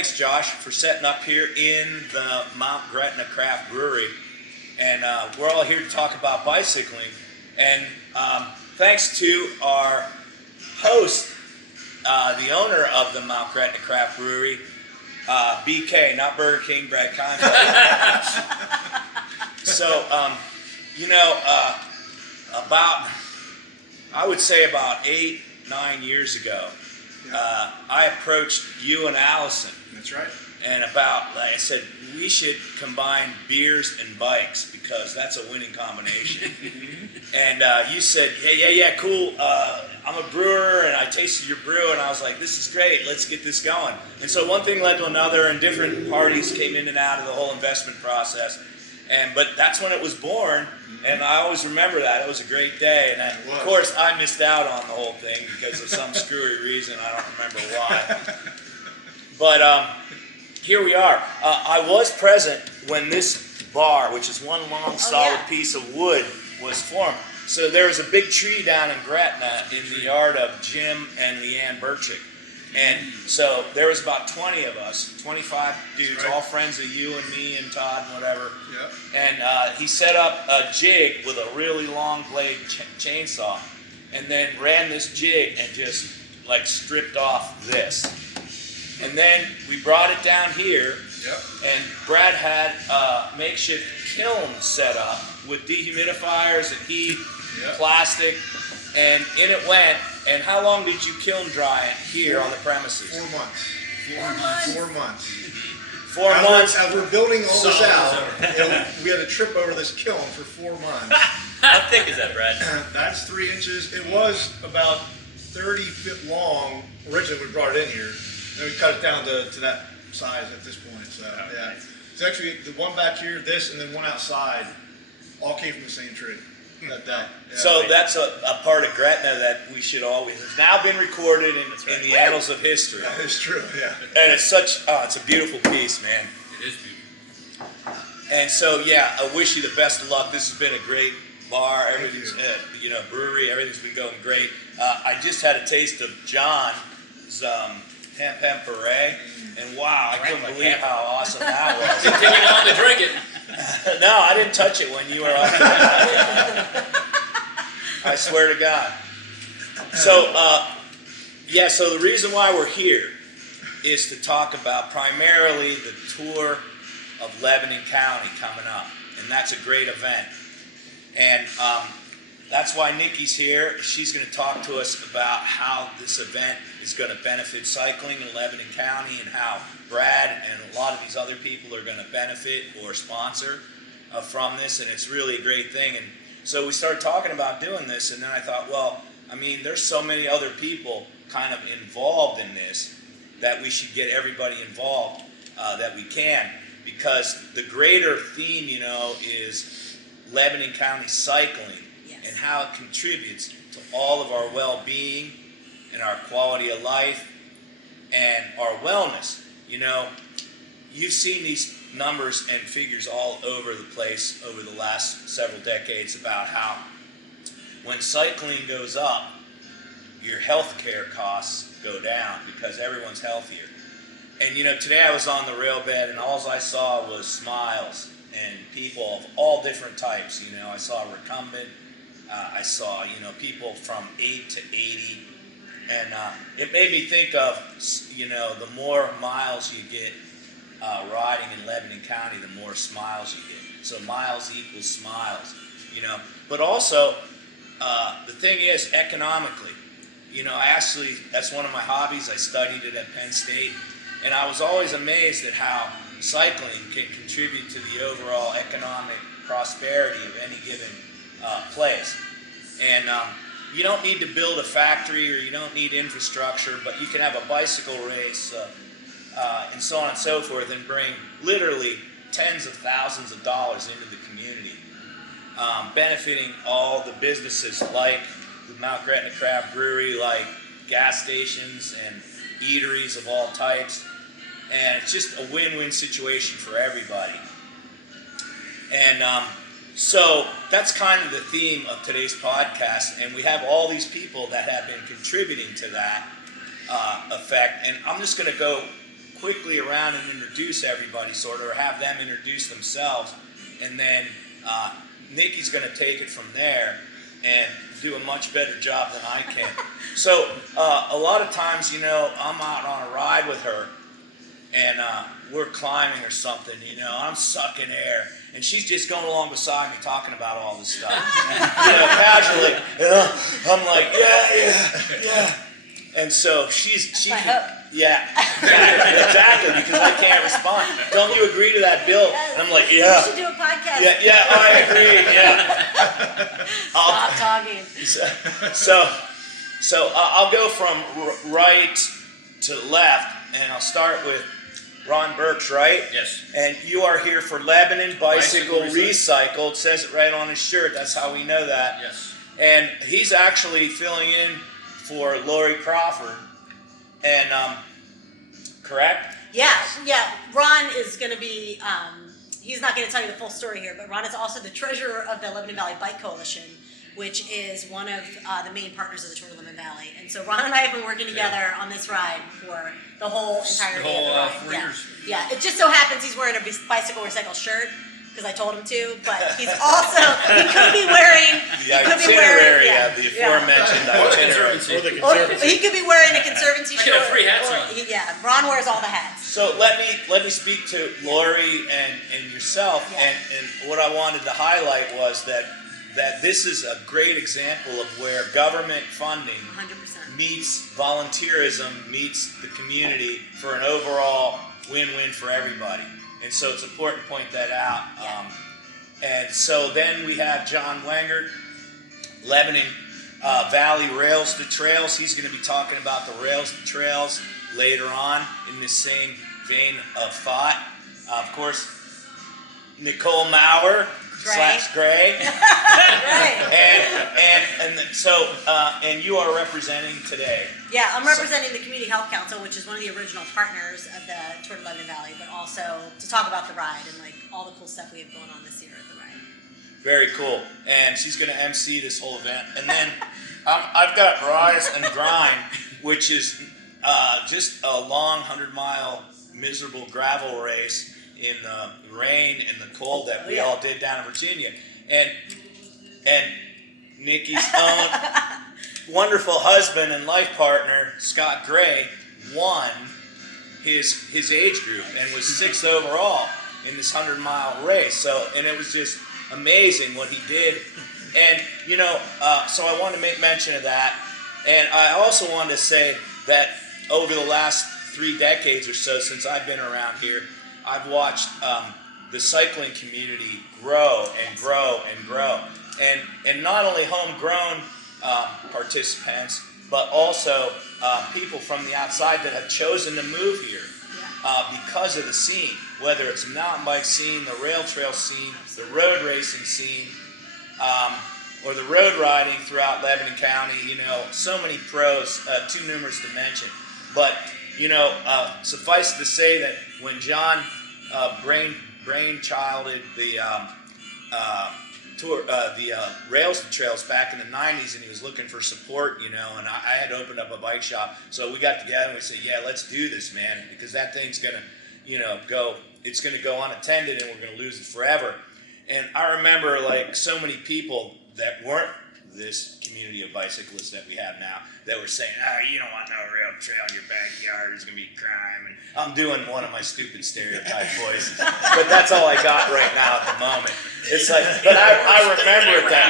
thanks, Josh, for setting up here in the Mount Gretna Craft Brewery. And we're all here to talk about bicycling. And thanks to our host, the owner of the Mount Gretna Craft Brewery, BK, not Burger King, Brad Conklin. So, I would say about 8-9 years ago, I approached you and Allison. That's right. And I said, we should combine beers and bikes because that's a winning combination. And you said, yeah, cool. I'm a brewer and I tasted your brew and I was like, this is great. Let's get this going. And so one thing led to another and different parties came in and out of the whole investment process. But that's when it was born. And I always remember that. It was a great day. And then, of course, I missed out on the whole thing because of some screwy reason. I don't remember why. But here we are. I was present when this bar, which is one long solid piece of wood, was formed. So there was a big tree down in Gretna in the yard of Jim and Leanne Burchick. And so there was about 20 of us, 25 dudes, all friends of you and me and Todd and whatever. Yep. And he set up a jig with a really long blade chainsaw and then ran this jig and just like stripped off this. And then we brought it down here. Yep. And Brad had a makeshift kiln set up with dehumidifiers and heat, plastic, and in it went. And how long did you kiln dry it here on the premises? 4 months. 4 months. 4 months. As we're building all this out, we had a trip over this kiln for 4 months. How thick is that, Brad? That's 3 inches. It was about 30 feet long originally when we brought it in here. Then we cut it down to that size at this point. So yeah, it's actually the one back here, this, and then one outside, all came from the same tree. So that's a part of Gretna that we should always, it's now been recorded in the annals of history. That is true, yeah. And it's it's a beautiful piece, man. It is beautiful. And so, yeah, I wish you the best of luck. This has been a great bar, everything's, brewery, everything's been going great. I just had a taste of John's Hemp Puree, and wow, I couldn't believe how awesome that was. Continue on to drink it. No, I didn't touch it when you were on. I swear to God. So, so the reason why we're here is to talk about primarily the tour of Lebanon County coming up, and that's a great event. And that's why Nikki's here. She's going to talk to us about how this event is going to benefit cycling in Lebanon County and how Brad and a lot of these other people are going to benefit or sponsor from this, and it's really a great thing. And so we started talking about doing this, and then I thought, well, I mean, there's so many other people kind of involved in this that we should get everybody involved that we can, because the greater theme, is Lebanon County cycling and how it contributes to all of our well-being and our quality of life and our wellness. You've seen these numbers and figures all over the place over the last several decades about how when cycling goes up, your health care costs go down because everyone's healthier. And today I was on the rail bed and all I saw was smiles and people of all different types. I saw recumbent, I saw people from 8 to 80, and it made me think of the more miles you get riding in Lebanon County, the more smiles you get. So miles equals smiles, But also, the thing is, economically, that's one of my hobbies. I studied it at Penn State, and I was always amazed at how cycling can contribute to the overall economic prosperity of any given place. And you don't need to build a factory or you don't need infrastructure, but you can have a bicycle race and so on and so forth and bring literally tens of thousands of dollars into the community, benefiting all the businesses like the Mount Gretna Craft Brewery, like gas stations and eateries of all types. And it's just a win-win situation for everybody. And so that's kind of the theme of today's podcast. And we have all these people that have been contributing to that effect. And I'm just going to go quickly around and introduce everybody, sort of, or have them introduce themselves, and then Nikki's going to take it from there and do a much better job than I can. So a lot of times, you know, I'm out on a ride with her, and we're climbing or something, you know, I'm sucking air, and she's just going along beside me talking about all this stuff. You know, casually, I'm like, yeah. And so she my hook. yeah, exactly, because I can't respond. Don't you agree to that, Bill? Yes. And I'm like, yeah. We should do a podcast. Yeah, I agree, yeah. Stop talking. So I'll go from right to left, and I'll start with Ron Burks, right? Yes. And you are here for Lebanon Bicycle Bicycle Recycled. It says it right on his shirt. That's how we know that. Yes. And he's actually filling in for Lori Crawford. And correct? Yeah. Ron is going to be, he's not going to tell you the full story here, but Ron is also the treasurer of the Lebanon Valley Bike Coalition, which is one of the main partners of the Tour of Lebanon Valley. And so Ron and I have been working together on this ride for the whole entirety of the ride. 4 years. Yeah, it just so happens he's wearing a bicycle recycle shirt because I told him to, but he's also, he could be wearing, The itinerary, the aforementioned itinerary. Or he could be wearing a conservancy I shirt. got a free hat on. Yeah, Ron wears all the hats. So let me speak to Lori and yourself, Yeah. and what I wanted to highlight was that this is a great example of where government funding 100%. meets volunteerism, meets the community for an overall win-win for everybody. And so it's important to point that out. Yeah. And so then we have John Wengert, Lebanon Valley Rails to Trails. He's going to be talking about the Rails to Trails later on in the same vein of thought. Of course, Nicole Maurer / Gray. Right. And you are representing today. Yeah, I'm representing the Community Health Council, which is one of the original partners of the Tour de Lebanon Valley, but also to talk about the ride and like all the cool stuff we have going on this year at the ride. Very cool. And she's going to MC this whole event. And then I've got Rise and Grind, which is just a long 100-mile miserable gravel race in the rain and the cold that we all did down in Virginia. And Nikki's own wonderful husband and life partner, Scott Gray, won his age group and was 6th overall in this 100-mile race. So, and it was just amazing what he did. And, you know, so I wanted to make mention of that. And I also wanted to say that over the last 3 decades or so since I've been around here, I've watched the cycling community grow and grow and grow. And not only homegrown participants, but also people from the outside that have chosen to move here because of the scene, whether it's the mountain bike scene, the rail trail scene, the road racing scene, or the road riding throughout Lebanon County. You know, so many pros, too numerous to mention. But, you know, suffice to say that when John brainchilded the tour, the Rails to Trails back in the 90s, and he was looking for support, you know, and I had opened up a bike shop. So we got together and we said, yeah, let's do this, man, because that thing's going to, you know, it's going to go unattended and we're going to lose it forever. And I remember, like, so many people that weren't this community of bicyclists that we have now that were saying, you don't want no rail trail in your backyard, there's going to be crime. And I'm doing one of my stupid stereotype voices, but that's all I got right now at the moment. It's like, but I remember that.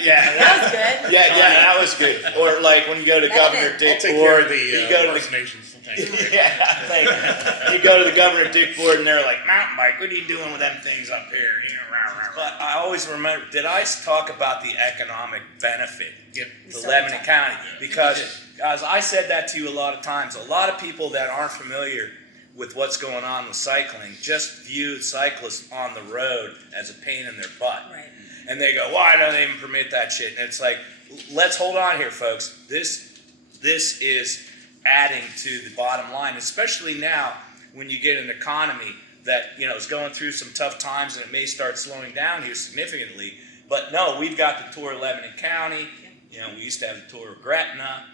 Yeah, That was good. yeah, that was good. Or like when you go to Governor Dick Ford, you go to the Nations. yeah, thank you. You go to the Governor Dick Ford and they're like, mountain bike, what are you doing with them things up here? But I always remember, did I talk about the economic benefit to Lebanon County? Because as I said that to you a lot of times, a lot of people that aren't familiar with what's going on with cycling just view cyclists on the road as a pain in their butt. Right. And they go, why don't they even permit that shit? And it's like, let's hold on here, folks. This is adding to the bottom line, especially now when you get an economy that, you know, is going through some tough times and it may start slowing down here significantly. But no, we've got the Tour of Lebanon County. You know, we used to have the Tour of Gretna.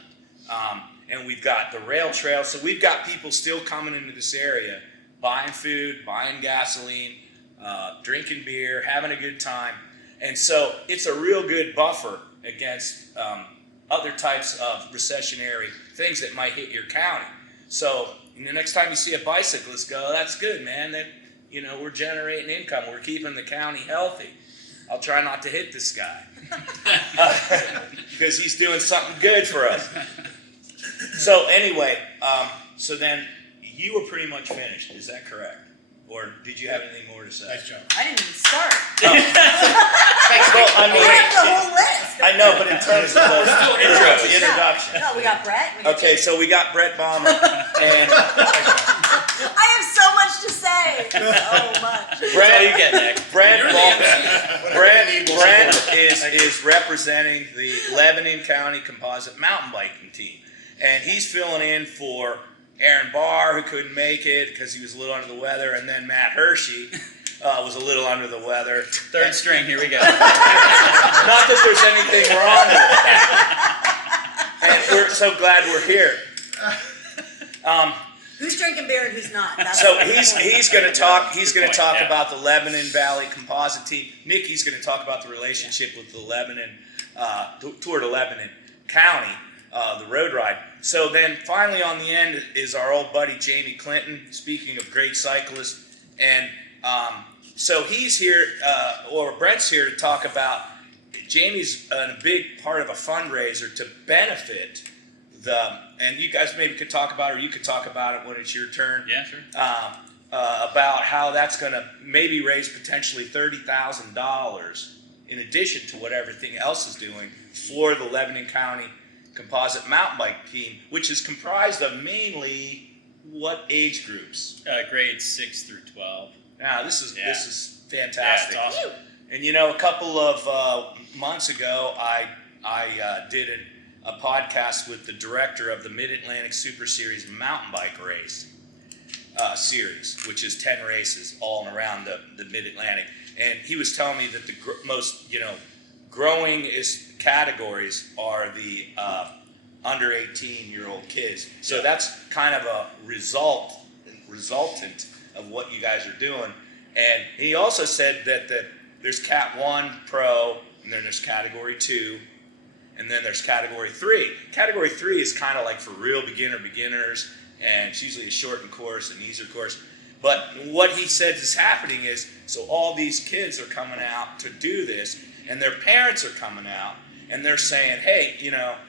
and we've got the rail trail. So we've got people still coming into this area, buying food, buying gasoline, drinking beer, having a good time. And so it's a real good buffer against other types of recessionary things that might hit your county. So the next time you see a bicyclist, go, that's good, man. That, we're generating income. We're keeping the county healthy. I'll try not to hit this guy because he's doing something good for us. So anyway, so then you were pretty much finished. Is that correct? Or did you have anything more to say? Nice job. I didn't even start. Well, I We have the whole list. I know, but in terms of the introduction. No, we got Brett. Okay, so we got Brett Baumer, and I have so much to say. So much. Brent is representing the Lebanon County Composite Mountain Biking Team, and he's filling in for Aaron Barr, who couldn't make it because he was a little under the weather, and then Matt Hershey was a little under the weather. Third string, here we go. Not that there's anything wrong with that. And we're so glad we're here. Who's drinking beer and who's not? That's So the he's point. going to talk. He's going to Good talk point, yeah. about the Lebanon Valley Composite Team. Nikki's going to talk about the relationship with the Lebanon Tour to Lebanon County, the road ride. So then finally on the end is our old buddy Jamie Clinton. Speaking of great cyclists, and so he's here, or Brent's here to talk about. Jamie's a big part of a fundraiser to benefit the, and you guys maybe could talk about it, or you could talk about it when it's your turn. Yeah, sure. About how that's going to maybe raise potentially $30,000 in addition to what everything else is doing for the Lebanon County Composite Mountain Bike Team, which is comprised of mainly what age groups? Grades 6 through 12. Now this is Yeah. fantastic. Yeah, it's awesome. And a couple of months ago, I did a podcast with the director of the Mid-Atlantic Super Series mountain bike race series, which is 10 races all around the Mid-Atlantic. And he was telling me that the most, growing categories are the under 18-year-old kids. So that's kind of a resultant of what you guys are doing. And he also said that there's Cat 1 Pro, and then there's Category 2, and then there's Category 3. Category 3 is kind of like for real beginners, and it's usually a shortened course, an easier course. But what he said is happening is, so all these kids are coming out to do this, and their parents are coming out, and they're saying, hey,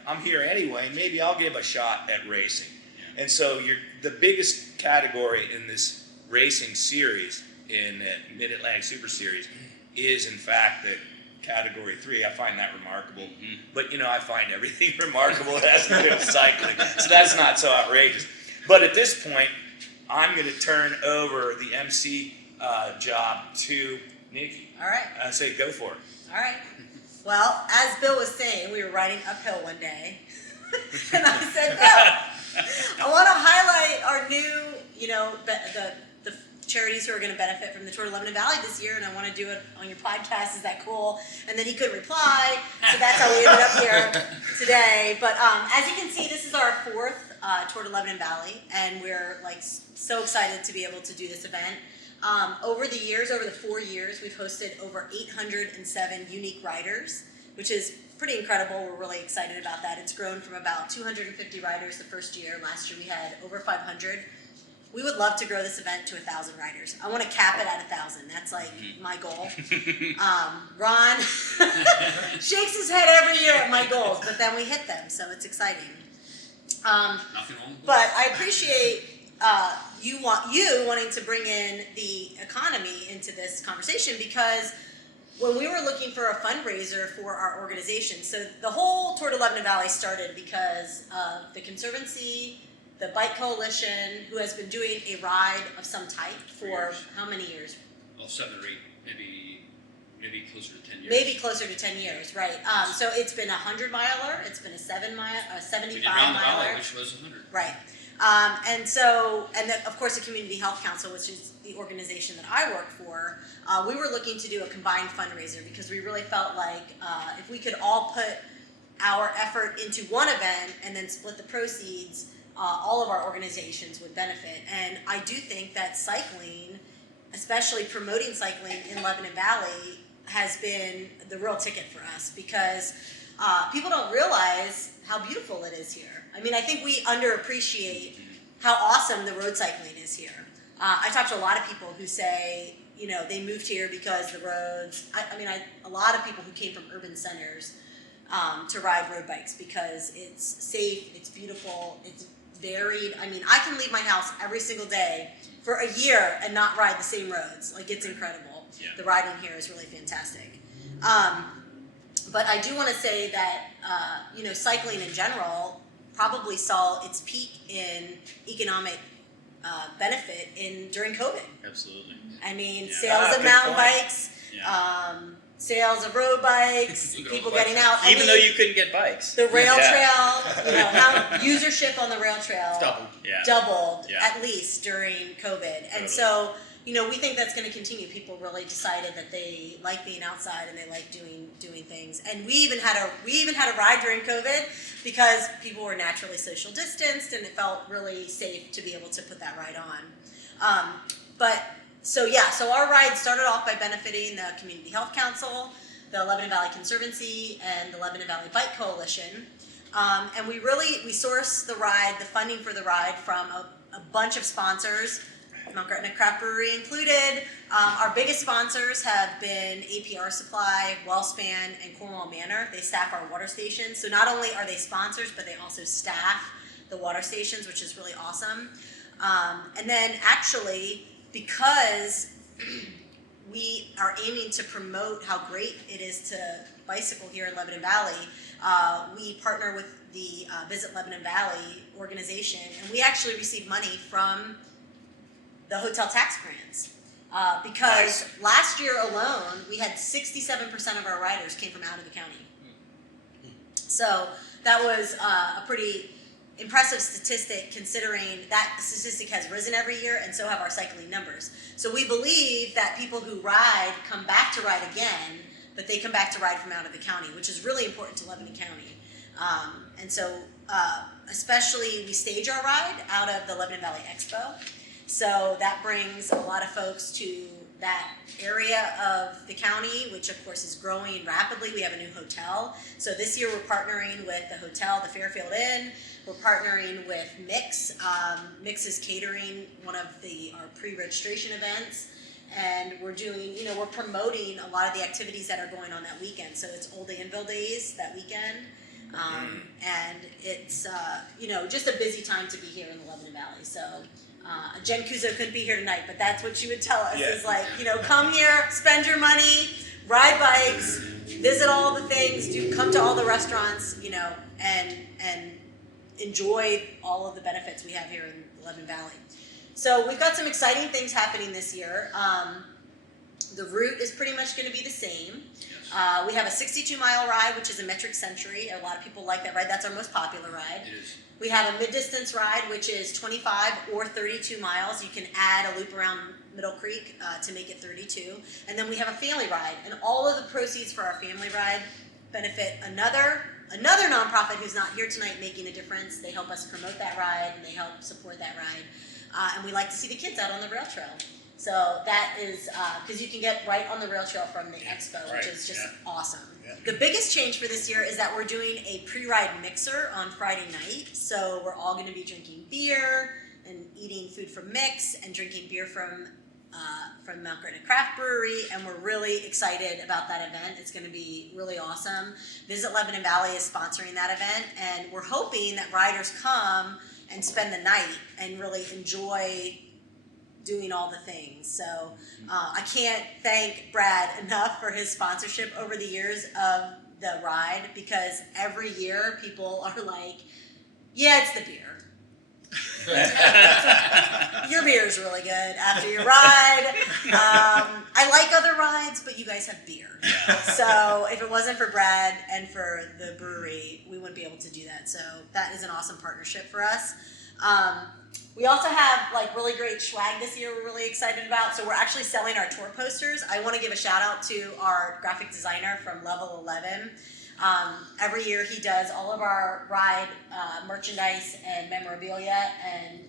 I'm here anyway, maybe I'll give a shot at racing. And so the biggest category in this racing series, in the Mid-Atlantic Super Series, is in fact the Category 3. I find that remarkable. Mm-hmm. But I find everything remarkable that has to do with cycling. So that's not so outrageous. But at this point, I'm going to turn over the MC job to Nikki. All right. I say go for it. All right. Well, as Bill was saying, we were riding uphill one day, and I said, Bill, I want to highlight our new, the charities who are going to benefit from the Tour to Lebanon Valley this year, and I want to do it on your podcast. Is that cool? And then he couldn't reply, so that's how we ended up here today. But as you can see, this is our fourth Tour to Lebanon Valley, and we're so excited to be able to do this event. Over the 4 years, we've hosted over 807 unique riders, which is pretty incredible. We're really excited about that. It's grown from about 250 riders the first year. Last year we had over 500. We would love to grow this event to 1,000 riders. I want to cap it at 1,000. That's my goal. Ron shakes his head every year at my goals, but then we hit them, so it's exciting. But I appreciate you wanting to bring in the economy into this conversation, because when we were looking for a fundraiser for our organization, so the whole Tour to Lebanon Valley started because of the Conservancy, the Bike Coalition, who has been doing a ride of some type for how many years? Well, 7 or 8, maybe closer to 10 years. Maybe closer to 10 years, right. So it's been a 100-miler, it's been a 75-miler. We did Round the Valley, which was 100. Right. And then, of course, the Community Health Council, which is the organization that I work for, we were looking to do a combined fundraiser because we really felt like if we could all put our effort into one event and then split the proceeds, all of our organizations would benefit. And I do think that cycling, especially promoting cycling in Lebanon Valley, has been the real ticket for us, because people don't realize how beautiful it is here. I mean, I think we underappreciate how awesome the road cycling is here. I talk to a lot of people who say, you know, they moved here because the roads, a lot of people who came from urban centers to ride road bikes because it's safe, it's beautiful, it's varied. I mean, I can leave my house every single day for a year and not ride the same roads. Like, it's incredible. Yeah. The riding here is really fantastic. But I do want to say that, you know, cycling in general probably saw its peak in economic benefit during COVID. Absolutely. I mean, Yeah. sales of Good mountain point. bikes, Yeah. Sales of road bikes, people getting out. I Even mean, though you couldn't get bikes. the rail Yeah. trail, you know, how usership on the rail trail doubled Yeah. at least during COVID. And so, you know, we think that's going to continue. People really decided that they like being outside and they like doing things. And we even had a ride during COVID because people were naturally social distanced and it felt really safe to be able to put that ride on. So our ride started off by benefiting the Community Health Council, the Lebanon Valley Conservancy, and the Lebanon Valley Bike Coalition. And we sourced the funding for the ride from a bunch of sponsors, Mount Gretna Craft Brewery included. Our biggest sponsors have been APR Supply, Wellspan, and Cornwall Manor. They staff our water stations. So not only are they sponsors, but they also staff the water stations, which is really awesome. And then actually, because we are aiming to promote how great it is to bicycle here in Lebanon Valley, we partner with the Visit Lebanon Valley organization, and we actually receive money from the hotel tax grants. Because last year alone, we had 67% of our riders came from out of the county. So that was a pretty impressive statistic, considering that statistic has risen every year, and so have our cycling numbers. So we believe that people who ride come back to ride again, but they come back to ride from out of the county, which is really important to Lebanon County. And so especially we stage our ride out of the Lebanon Valley Expo. So that brings a lot of folks to that area of the county, which of course is growing rapidly. We have a new hotel. So this year we're partnering with the hotel, the Fairfield Inn. We're partnering with Mix. Mix is catering one of our pre-registration events. And we're promoting a lot of the activities that are going on that weekend. So it's Old Anvil Days that weekend. And it's, just a busy time to be here in the Lebanon Valley. So Jen Kuzo couldn't be here tonight, but that's what she would tell us, is like, come here, spend your money, ride bikes, visit all the things, come to all the restaurants, and enjoy all of the benefits we have here in the Lebanon Valley. So we've got some exciting things happening this year. The route is pretty much going to be the same. We have a 62-mile ride, which is a metric century. A lot of people like that ride. That's our most popular ride. It is. We have a mid-distance ride, which is 25 or 32 miles. You can add a loop around Middle Creek to make it 32. And then we have a family ride. And all of the proceeds for our family ride benefit another nonprofit who's not here tonight, Making a Difference. They help us promote that ride, and they help support that ride. And we like to see the kids out on the rail trail. So that is, because you can get right on the rail trail from the expo, which is just awesome. Yeah. The biggest change for this year is that we're doing a pre-ride mixer on Friday night. So we're all going to be drinking beer and eating food from Mix and drinking beer from Mount Gretna Craft Brewery, and we're really excited about that event. It's going to be really awesome. Visit Lebanon Valley is sponsoring that event, and we're hoping that riders come and spend the night and really enjoy doing all the things. So I can't thank Brad enough for his sponsorship over the years of the ride, because every year people are like, yeah, it's the beer. Your beer is really good after your ride. I like other rides, but you guys have beer. So if it wasn't for Brad and for the brewery, we wouldn't be able to do that. So that is an awesome partnership for us. We also have really great swag this year we're really excited about. So we're actually selling our tour posters. I want to give a shout out to our graphic designer from Level 11. Every year he does all of our ride merchandise and memorabilia, and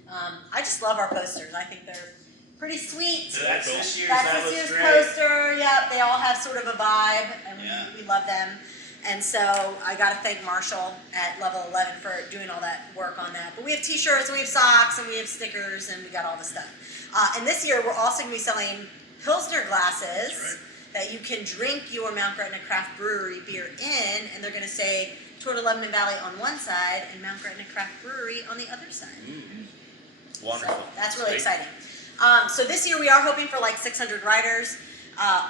I just love our posters. I think they're pretty sweet. So that's this year's. That's That this looks year's great. poster. Yep, they all have sort of a vibe, and Yeah. we love them. And so I got to thank Marshall at Level 11 for doing all that work on that. But we have T-shirts, and we have socks, and we have stickers, and we got all the stuff. And this year we're also going to be selling Pilsner glasses that you can drink your Mount Gretna Craft Brewery beer in, and they're going to say Tour de Lebanon Valley on one side and Mount Gretna Craft Brewery on the other side. Wonderful. So that's really Great. exciting. So this year we are hoping for like 600 riders.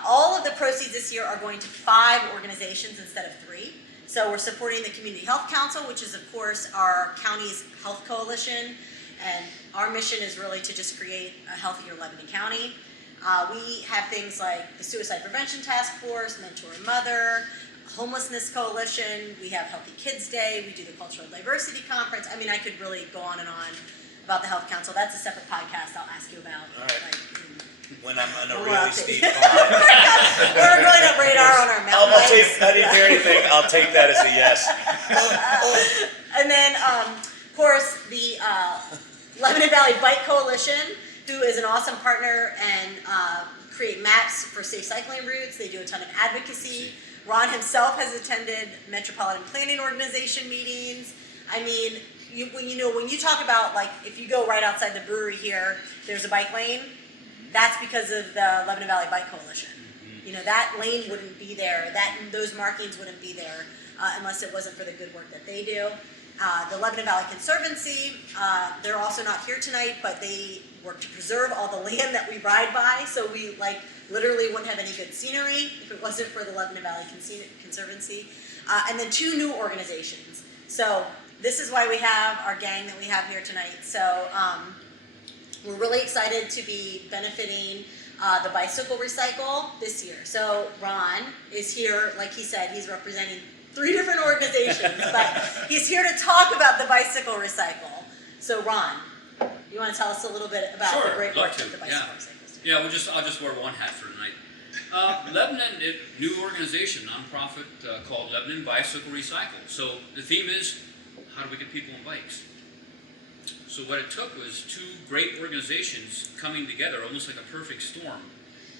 All of the proceeds this year are going to 5 organizations instead of 3. So we're supporting the Community Health Council, which is of course our county's health coalition. And our mission is really to just create a healthier Lebanon County. We have things like the Suicide Prevention Task Force, Mentor a Mother, Homelessness Coalition. We have Healthy Kids Day. We do the Cultural Diversity Conference. I mean, I could really go on and on about the Health Council. That's a separate podcast I'll ask you about. All right. Like, When I'm on a We're really up. steep climb. we're going up radar on our mountain I'll take, bikes. I didn't hear anything. I'll take that as a yes. And then, of course, the Lebanon Valley Bike Coalition, who is an awesome partner and create maps for safe cycling routes. They do a ton of advocacy. Ron himself has attended Metropolitan Planning Organization meetings. I mean, when you talk about, like, if you go right outside the brewery here, there's a bike lane. That's because of the Lebanon Valley Bike Coalition. You know, that lane wouldn't be there. Those markings wouldn't be there unless it wasn't for the good work that they do. The Lebanon Valley Conservancy, they're also not here tonight, but they work to preserve all the land that we ride by. So we literally wouldn't have any good scenery if it wasn't for the Lebanon Valley Conservancy. And then 2 new organizations. So this is why we have our gang that we have here tonight. So we're really excited to be benefiting the bicycle recycle this year. So Ron is here, like he said, he's representing 3 different organizations, but he's here to talk about the bicycle recycle. So Ron, you want to tell us a little bit about the great work that the bicycle recycles do? Yeah, I'll just wear one hat for tonight. Lebanon, new organization, nonprofit called Lebanon Bicycle Recycle. So the theme is, how do we get people on bikes? So what it took was 2 great organizations coming together, almost like a perfect storm.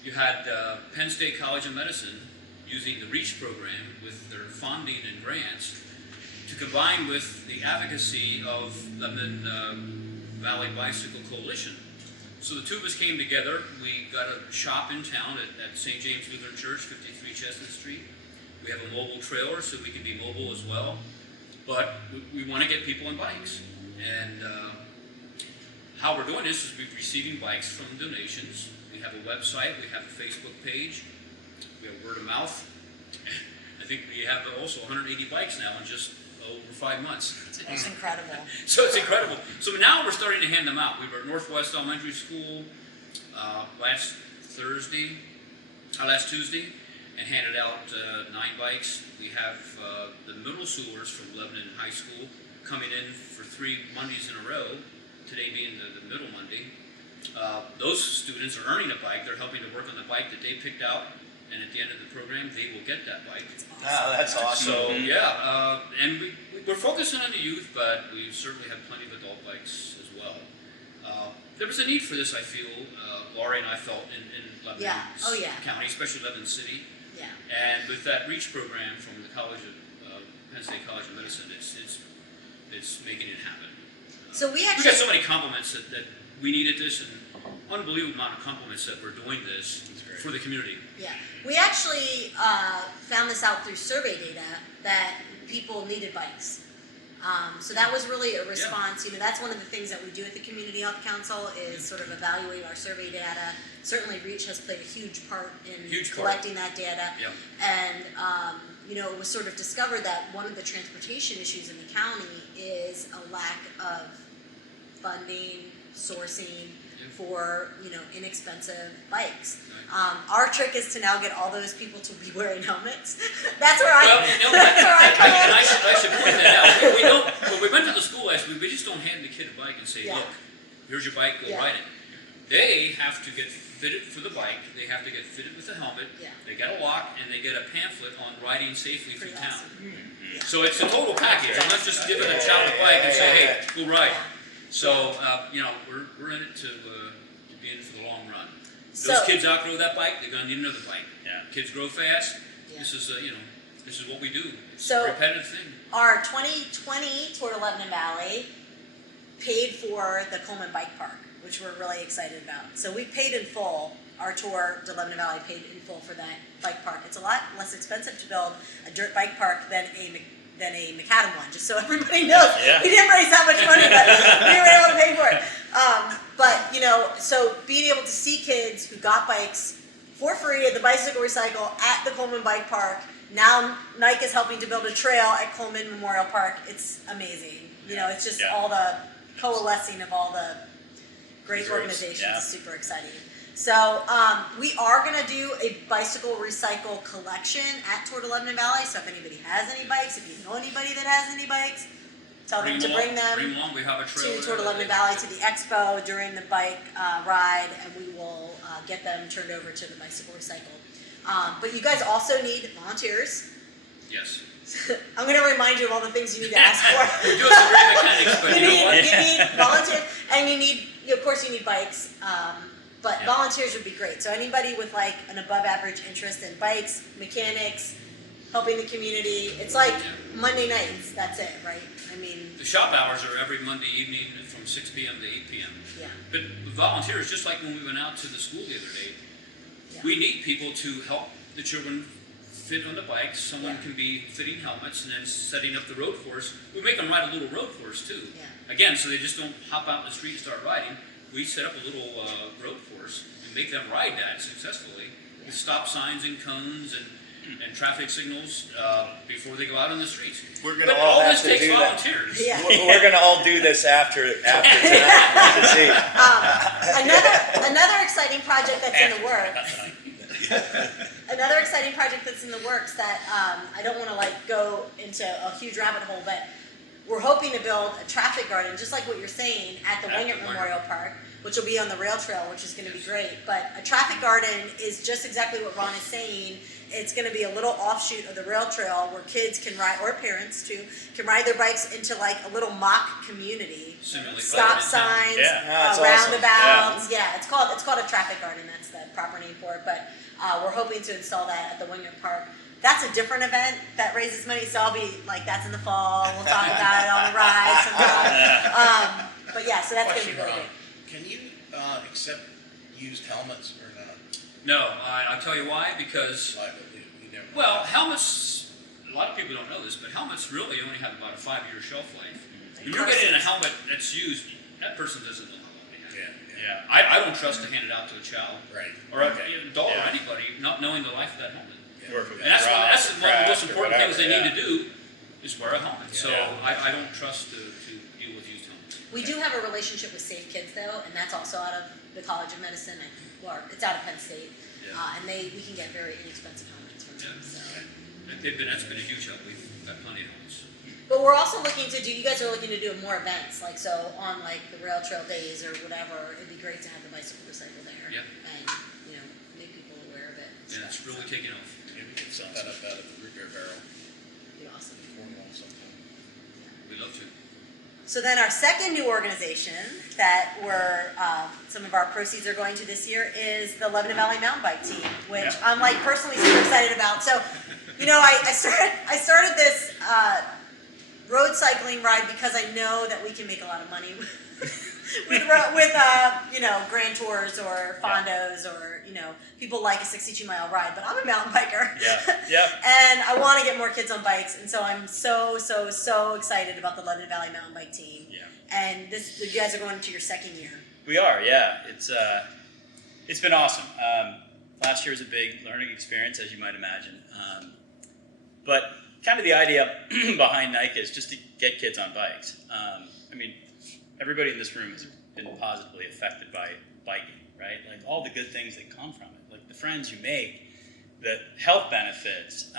You had Penn State College of Medicine using the REACH program with their funding and grants to combine with the advocacy of Lebanon Valley Bicycle Coalition. So the 2 of us came together. We got a shop in town at St. James Lutheran Church, 53 Chestnut Street. We have a mobile trailer so we can be mobile as well. But we want to get people on bikes. And how we're doing this is we're receiving bikes from donations. We have a website, we have a Facebook page, we have word of mouth. I think we have also 180 bikes now in just over 5 months. It's incredible. So it's incredible. So now we're starting to hand them out. We were at Northwest Elementary School last Tuesday, and handed out 9 bikes. We have the middle schoolers from Lebanon High School coming in for 3 Mondays in a row, today being the middle Monday. Those students are earning a bike. They're helping to work on the bike that they picked out, and at the end of the program, they will get that bike. Oh, that's awesome. So yeah, and we're focusing on the youth, but we certainly have plenty of adult bikes as well. There was a need for this, I feel. Laurie and I felt in Lebanon County, especially Lebanon City. Yeah. And with that REACH program from the Penn State College of Medicine, it's making it happen. So we We actually got so many compliments that we needed this, and unbelievable amount of compliments that we're doing this for the community. Yeah, we actually found this out through survey data that people needed bikes. So that was really a response. You know, that's one of the things that we do at the Community Health Council is sort of evaluate our survey data. Certainly, REACH has played a huge part in collecting that data. Yeah. And you know, it was sort of discovered that one of the transportation issues in the county is a lack of funding, sourcing for, you know, inexpensive bikes. Our trick is to now get all those people to be wearing helmets. That's where Well, I, you know, that's where I come in. I should point that out. We don't, when we went to the school last week, we just don't hand the kid a bike and say, Yeah. look, here's your bike, go Yeah. ride it. They have to get fitted for the bike. They have to get fitted with a helmet. Yeah. They get a lock, and they get a pamphlet on riding safely through Pretty town. awesome. So it's a total package. I'm not just giving a child a bike and say, hey, go ride. So, we're in it to be in it for the long run. So- Those kids outgrow that bike, they're gonna need another bike. Yeah. Kids grow fast. Yeah. This is, this is what we do. It's So- a repetitive thing. Our 2020 Tour to Lebanon Valley paid for the Coleman Bike Park, which we're really excited about. So we paid in full. Our tour to Lebanon Valley paid in full for that bike park. It's a lot less expensive to build a dirt bike park than a macadam one, just so everybody knows. Yeah. We didn't raise that much money, but we were able to pay for it. So being able to see kids who got bikes for free at the bicycle recycle at the Coleman Bike Park. Now Nike is helping to build a trail at Coleman Memorial Park. It's amazing. It's just all the coalescing of all the great organizations. Yeah. It's super exciting. So we are going to do a bicycle recycle collection at Tour to Lebanon Valley. So if anybody has any bikes, if you know anybody that has any bikes, tell them to bring them Bring along. We have a trailer. to Tour to Lebanon Valley to the expo during the bike ride, and we will get them turned over to the bicycle recycle. But you guys also need volunteers. Yes. I'm going to remind you of all the things you need to ask for. We do have some great mechanics, but you know what? You need volunteers, and you need, of course, you need bikes. But volunteers would be great. So anybody with like an above average interest in bikes, mechanics, helping the community. It's like Monday nights. That's it, right? I mean, The shop hours are every Monday evening from 6 p.m. to 8 p.m. yeah. But with volunteers, just like when we went out to the school the other day, Yeah. we need people to help the children fit on the bikes. Someone Yeah. can be fitting helmets and then setting up the road course. We make them ride a little road course too. Yeah. Again, so they just don't hop out in the street and start riding. We set up a little road course and make them ride that successfully with stop signs and cones and traffic signals before they go out on the streets. We're gonna But all all have this to takes do that. volunteers. Yeah. We're gonna all do this after tonight to see. Another exciting project that's in the works. Another exciting project that's in the works that I don't want to go into a huge rabbit hole, but we're hoping to build a traffic garden, just like what you're saying, at the Wingert Memorial Park, which will be on the rail trail, which is going to be great. But a traffic garden is just exactly what Ron is saying. It's going to be a little offshoot of the rail trail where kids can ride, or parents too, can ride their bikes into like a little mock community. Simulate Stop riding in town. signs, Yeah. That's awesome. roundabouts. Yeah, it's called a traffic garden. That's the proper name for it. But we're hoping to install that at the Wingert Park. That's a different event that raises money, so I'll be like, that's in the fall. We'll talk about it on the ride sometime. But yeah, so that's going to be really Ron. great. Can you accept used helmets or not? No, I'll tell you why. Because You never know. well, helmets. A lot of people don't know this, but helmets really only have about a 5-year shelf life. When you're getting a helmet that's used, that person doesn't know how long they have it. Yeah. I don't trust to hand it out to a child Right. or an Okay. adult or Yeah. anybody not knowing the life of that helmet. Or if it And that's one of the most crashed or important things they whatever, need to do is wear a helmet. So Yeah. I don't trust to deal with used helmets. We do have a relationship with Safe Kids though, and that's also out of the College of Medicine, or it's out of Penn State, Yeah. and we can get very inexpensive helmets from them. So. That's been a huge help. We've got plenty of helmets. But we're also looking to do. You guys are looking to do more events, like so on like the rail trail days or whatever. It'd be great to have the bicycle recycle there, Yeah. and make people aware of it. And it's really taking off. Maybe we can set that up out of the repair barrel. Be awesome. Cornwall sometime. We'd love to. So then our second new organization that some of our proceeds are going to this year is the Lebanon Valley Mountain Bike Team, which I'm like personally super excited about. So, I started this road cycling ride because I know that we can make a lot of money with Grand Tours or Fondos or people like a 62-mile ride. But I'm a mountain biker. Yeah. And I want to get more kids on bikes, and so I'm so excited about the Lebanon Valley Mountain Bike Team. Yeah. And you guys are going into your second year. We are, yeah. It's been awesome. Last year was a big learning experience, as you might imagine. But kind of the idea behind Nike is just to get kids on bikes. Everybody in this room has been positively affected by biking, right? Like all the good things that come from it, like the friends you make, the health benefits.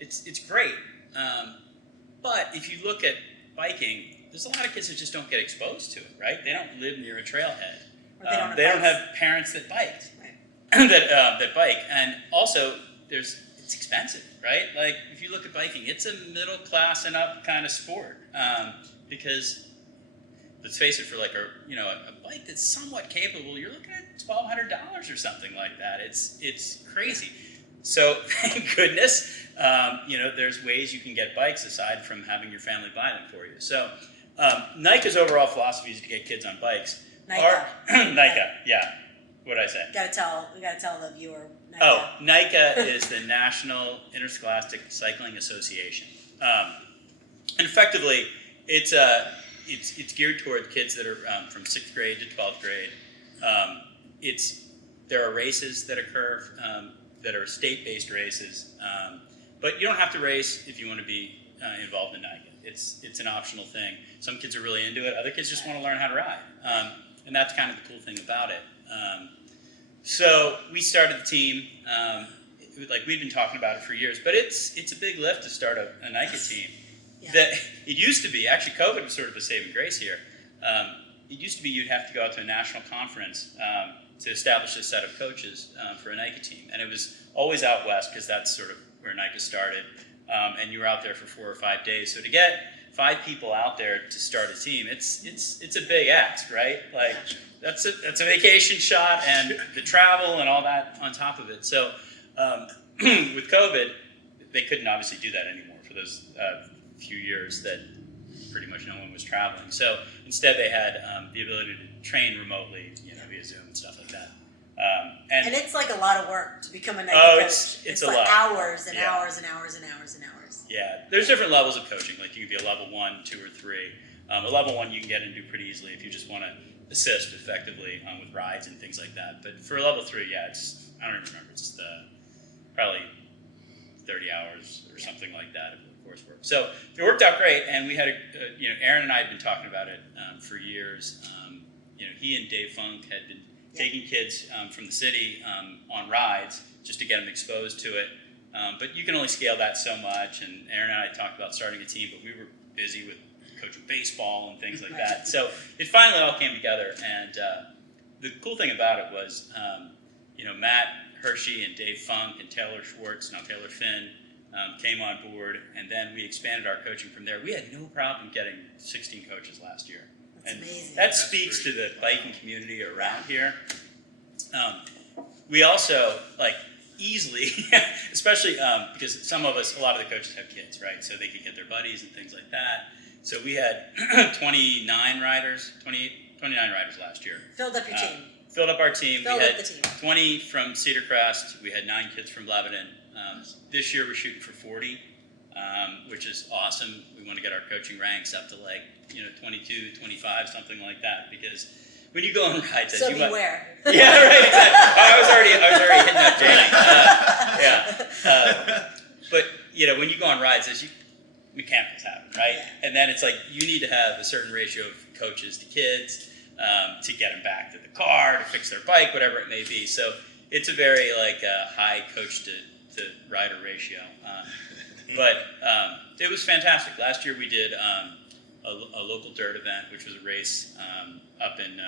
It's great. But if you look at biking, there's a lot of kids that just don't get exposed to it, right? They don't live near a trailhead. Or they don't bikes. have parents that biked, Right. that bike, and also it's expensive, right? Like if you look at biking, it's a middle class and up kind of sport, because let's face it, for like a bike that's somewhat capable, you're looking at $1,200 or something like that. It's crazy. So thank goodness, there's ways you can get bikes aside from having your family buy them for you. So NICA's overall philosophy is to get kids on bikes. NICA. NICA, yeah. What'd I say? We gotta tell the viewer. NICA. Oh, NICA is the National Interscholastic Cycling Association. And effectively, it's geared toward kids that are from 6th grade to 12th grade. There are races that occur that are state-based races, but you don't have to race if you want to be involved in NICA. It's an optional thing. Some kids are really into it. Other kids just want to learn how to ride, and that's kind of the cool thing about it. So we started the team. We'd been talking about it for years, but it's a big lift to start a NICA team. Yeah. It used to be, actually COVID was sort of a saving grace here. It used to be you'd have to go out to a national conference to establish a set of coaches for a NICA team. And it was always out west because that's sort of where NICA started. And you were out there for 4 or 5 days. So to get 5 people out there to start a team, it's a big ask, right? Like that's a vacation shot and the travel and all that on top of it. So with COVID, they couldn't obviously do that anymore for those few years that pretty much no one was traveling. So instead they had the ability to train remotely, via Zoom and stuff like that. And it's like a lot of work to become a NICA coach. It's like a lot. hours and Yeah. hours and hours and hours and hours. Yeah, there's different levels of coaching. Like you can be a level 1, 2, or 3. A level 1 you can get into pretty easily if you just want to assist effectively with rides and things like that. But for a level 3, yeah, I don't even remember. It's probably 30 hours or something like that of coursework. So it worked out great, and we had Aaron and I had been talking about it for years. He and Dave Funk had been taking kids from the city on rides just to get them exposed to it. But you can only scale that so much, and Aaron and I talked about starting a team, but we were busy with coaching baseball and things like that. So it finally all came together, and the cool thing about it was, Matt Hershey and Dave Funk and Taylor Schwartz, now Taylor Finn, came on board, and then we expanded our coaching from there. We had no problem getting 16 coaches last year. That's And amazing. that speaks to the biking community around here. We also, easily, especially because a lot of the coaches have kids, right? So they could get their buddies and things like that. So we had 29 riders last year. Filled up your team. Filled up our team. Filled we up had the team. 20 from Cedar Crest. We had 9 kids from Lebanon. This year we're shooting for 40, which is awesome. We want to get our coaching ranks up to 22, 25, something like that. Because when you go on rides, So beware. Yeah, right, exactly. I was already hitting up Jamie. But when you go on rides, as mechanicals happen, right? Yeah. And then it's like you need to have a certain ratio of coaches to kids to get them back to the car, to fix their bike, whatever it may be. So it's a very high coach to rider ratio. But it was fantastic. Last year we did a local dirt event, which was a race up in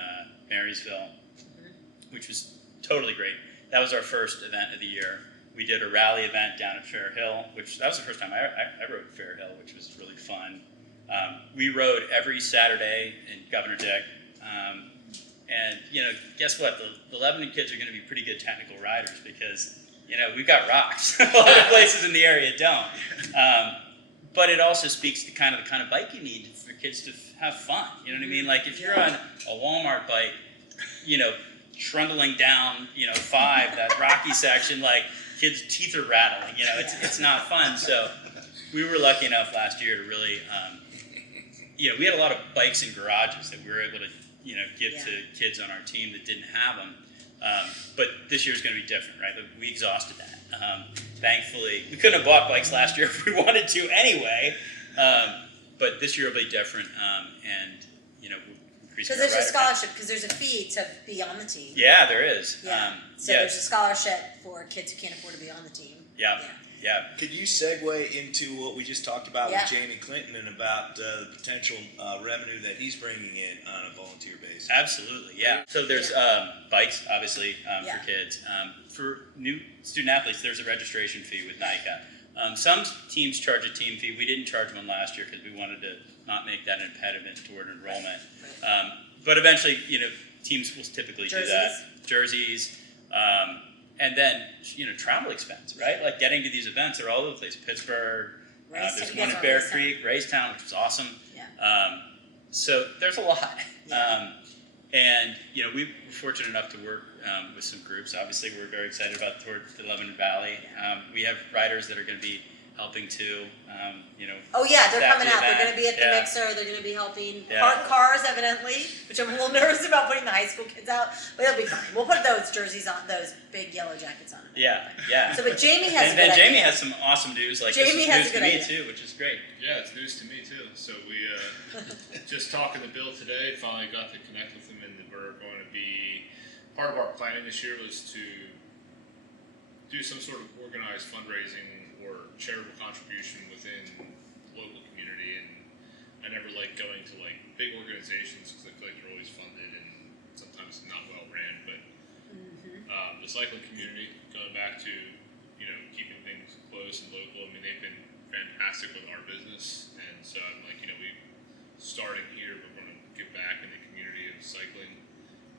Marysville, which was totally great. That was our first event of the year. We did a rally event down at Fair Hill, that was the first time I rode Fair Hill, which was really fun. We rode every Saturday in Governor Dick. And guess what? The Lebanon kids are going to be pretty good technical riders because we've got rocks. A lot of places in the area don't. But it also speaks to the kind of bike you need for kids to have fun. You know what I mean? Like if you're on a Walmart bike, trundling down, 5, that rocky section, kids' teeth are rattling. It's not fun. So we were lucky enough last year to really, we had a lot of bikes in garages that we were able to, give to kids on our team that didn't have them. But this year's going to be different, right? We exhausted that. Thankfully, we couldn't have bought bikes last year if we wanted to anyway. But this year will be different, and we'll increase. Because there's a scholarship, because there's a fee to be on the team. Yeah, there is. Yeah. So there's a scholarship for kids who can't afford to be on the team. Yeah. Yeah. Could you segue into what we just talked about Yeah. with Jamie Clinton and about the potential revenue that he's bringing in on a volunteer basis? Absolutely, yeah. So there's bikes, obviously, Yeah. for kids. For new student athletes, there's a registration fee with NICA. Some teams charge a team fee. We didn't charge one last year because we wanted to not make that an impediment toward enrollment. But eventually, teams will typically do that. Jerseys. And then, travel expense, right? Like getting to these events, they're all over the place. Pittsburgh, there's one in Bear Creek, Racetown, which is awesome. Yeah. So there's a lot. And, we were fortunate enough to work with some groups. Obviously, we're very excited about towards the Lebanon Valley. We have riders that are going to be helping too. Oh yeah, they're staff coming the out. They're event. going to be at the Yeah. mixer. They're going to be helping Yeah. park cars, evidently, which I'm a little nervous about putting the high school kids out, but it'll be fine. We'll put those jerseys on, those big yellow jackets on. Yeah. So, but Jamie has And a then good Jamie idea. has some awesome news. Like Jamie this has is a news good to me idea. too, which is great. Yeah, it's news to me too. So we just talking to Bill today, finally got to connect with him, and we're going to be part of our planning this year was to do some sort of organized fundraising or charitable contribution within the local community. And I never like going to like big organizations because I feel like they're always funded and sometimes not well ran. But the cycling community, going back to keeping things close and local. I mean, they've been fantastic with our business, and so I'm like, we starting here, we're going to give back in the community of cycling,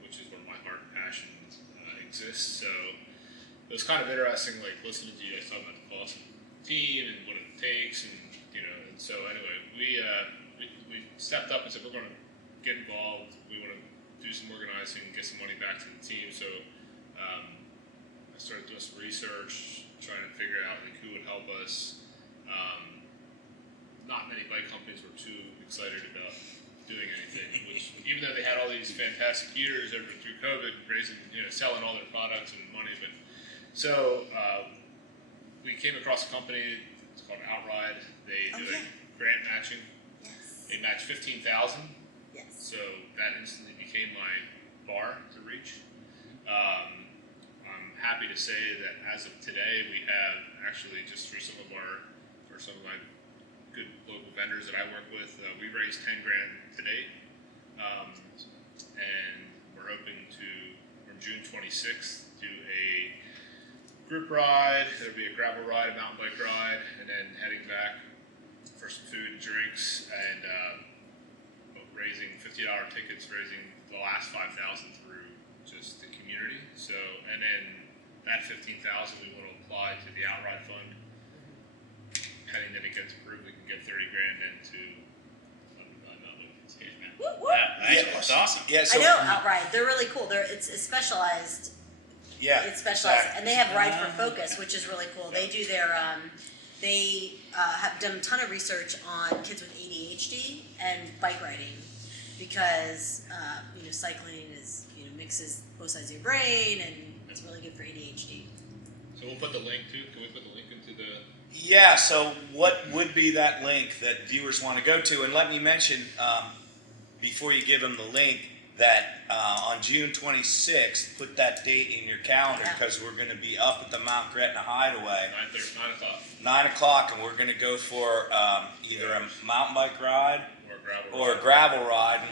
which is where my heart and passion exists. So it was kind of interesting, like listening to you guys talk about the cost of the team and what it takes, and and so anyway, we stepped up and said we're going to get involved. We want to do some organizing, get some money back to the team. So I started doing some research, trying to figure out like who would help us. Not many bike companies were too excited about doing anything, which even though they had all these fantastic years over through COVID, raising, selling all their products and money, but so we came across a company. It's called Outride. They do a grant matching. Yes. They match 15,000. Yes. So that instantly became my bar to reach. I'm happy to say that as of today, we have actually just for some of my good local vendors that I work with, we raised 10 grand to date, and we're hoping to from June 26th do a group ride. There'll be a gravel ride, a mountain bike ride, and then heading back for some food and drinks, and raising $50 tickets, raising the last 5,000 through just the community. So, and then that 15,000 we want to apply to the Outride Fund. Pending that it gets approved, we can get 30 grand into another engagement. Woo, woo. Yeah, it's awesome. Yeah, I know Outride. They're really cool. It's specialized. Yeah, It's specialized, exactly. and they have Ride for Focus, which is really cool. They do their they have done a ton of research on kids with ADHD and bike riding because cycling is mixes both sides of your brain, and it's really good for ADHD. So we'll put the link too. Can we put the link into the? Yeah, so what would be that link that viewers want to go to? And let me mention, before you give them the link, that on June 26th, put that date in your calendar because we're going to be up at the Mount Gretna Hideaway, 9 o'clock. 9 o'clock, and we're going to go for either a mountain bike ride Or or a gravel ride. And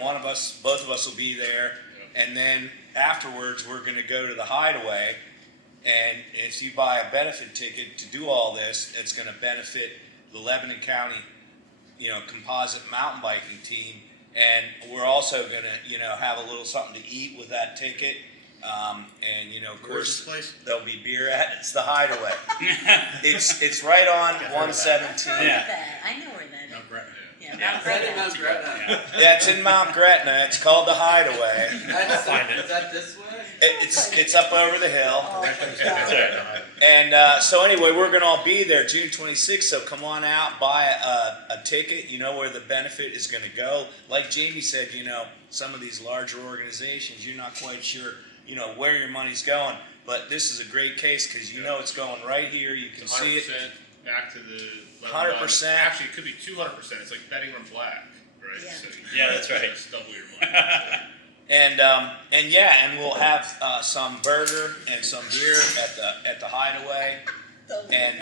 both of us will be there. Yeah. And then afterwards, we're going to go to the Hideaway. And if you buy a benefit ticket to do all this, it's going to benefit the Lebanon County, composite mountain biking team. And we're also going to, have a little something to eat with that ticket. And of Where's course, this place? there'll be beer at. It's the Hideaway. it's right on 117. I know where that is. Mount Gretna. Yeah, Yeah. Mount Gretna. Yeah, it's in Mount Gretna. It's called the Hideaway. Is that this way? It's up over the hill. Oh, That's right. And so anyway, we're going to all be there June 26th, so come on out, buy a ticket. You know where the benefit is going to go. Like Jamie said, some of these larger organizations, you're not quite sure, where your money's going. But this is a great case because it's going right here. You can see it. 100% back to the 100%. Actually, it could be 200%. It's like betting on black, right? Yeah. So Yeah, that's right. Just double your money. And we'll have some burger and some beer at the Hideaway. And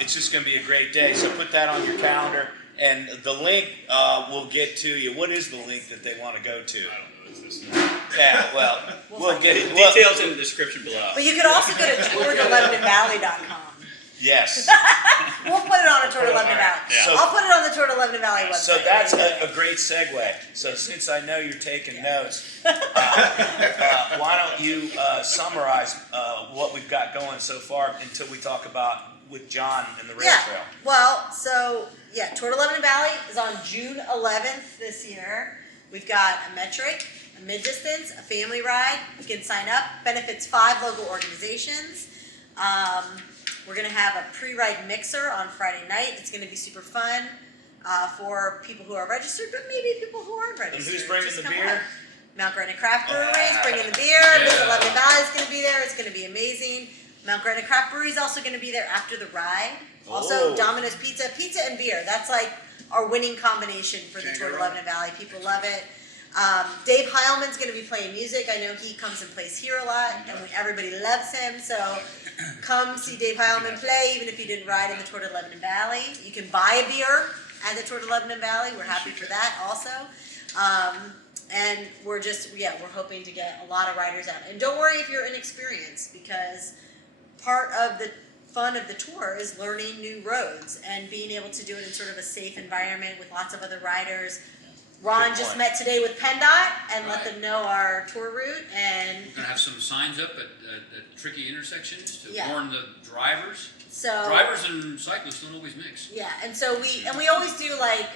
It's just going to be a great day. So put that on your calendar. And the link we'll get to you. What is the link that they want to go to? I don't know. It's this one. Yeah, well, we'll get it. Details in the description below. But you could also go to tour2lebanonvalley.com. Yes. We'll put it on a Tour to Lebanon Valley. Yeah. I'll put it on the Tour to Lebanon Valley website. So that's a great segue. So since I know you're taking notes, why don't you summarize what we've got going so far until we talk about with John and the rail trail? Well, so Tour to Lebanon Valley is on June 11th this year. We've got a metric, a mid-distance, a family ride. You can sign up. Benefits 5 local organizations. We're going to have a pre-ride mixer on Friday night. It's going to be super fun for people who are registered, but maybe people who aren't registered. And who's bringing Just the come beer? on. Mount Gretna Craft Brewery is bringing the beer. Visit Lebanon Valley is going to be there. It's going to be amazing. Mount Gretna Craft Brewery is also going to be there after the ride. Also, Domino's Pizza and beer. That's like our winning combination for the Tour to Lebanon Valley. People love it. Dave Heilman's going to be playing music. I know he comes and plays here a lot, and everybody loves him. So come see Dave Heilman play, even if you didn't ride in the Tour to Lebanon Valley. You can buy a beer at the Tour to Lebanon Valley. We're happy for that also. And we're hoping to get a lot of riders out. And don't worry if you're inexperienced, because part of the fun of the tour is learning new roads and being able to do it in sort of a safe environment with lots of other riders. Ron just met today with PennDOT and let them know our tour route, and We're gonna have some signs up at tricky intersections to Yeah. warn the drivers. so Drivers and cyclists don't always mix. and so we always do like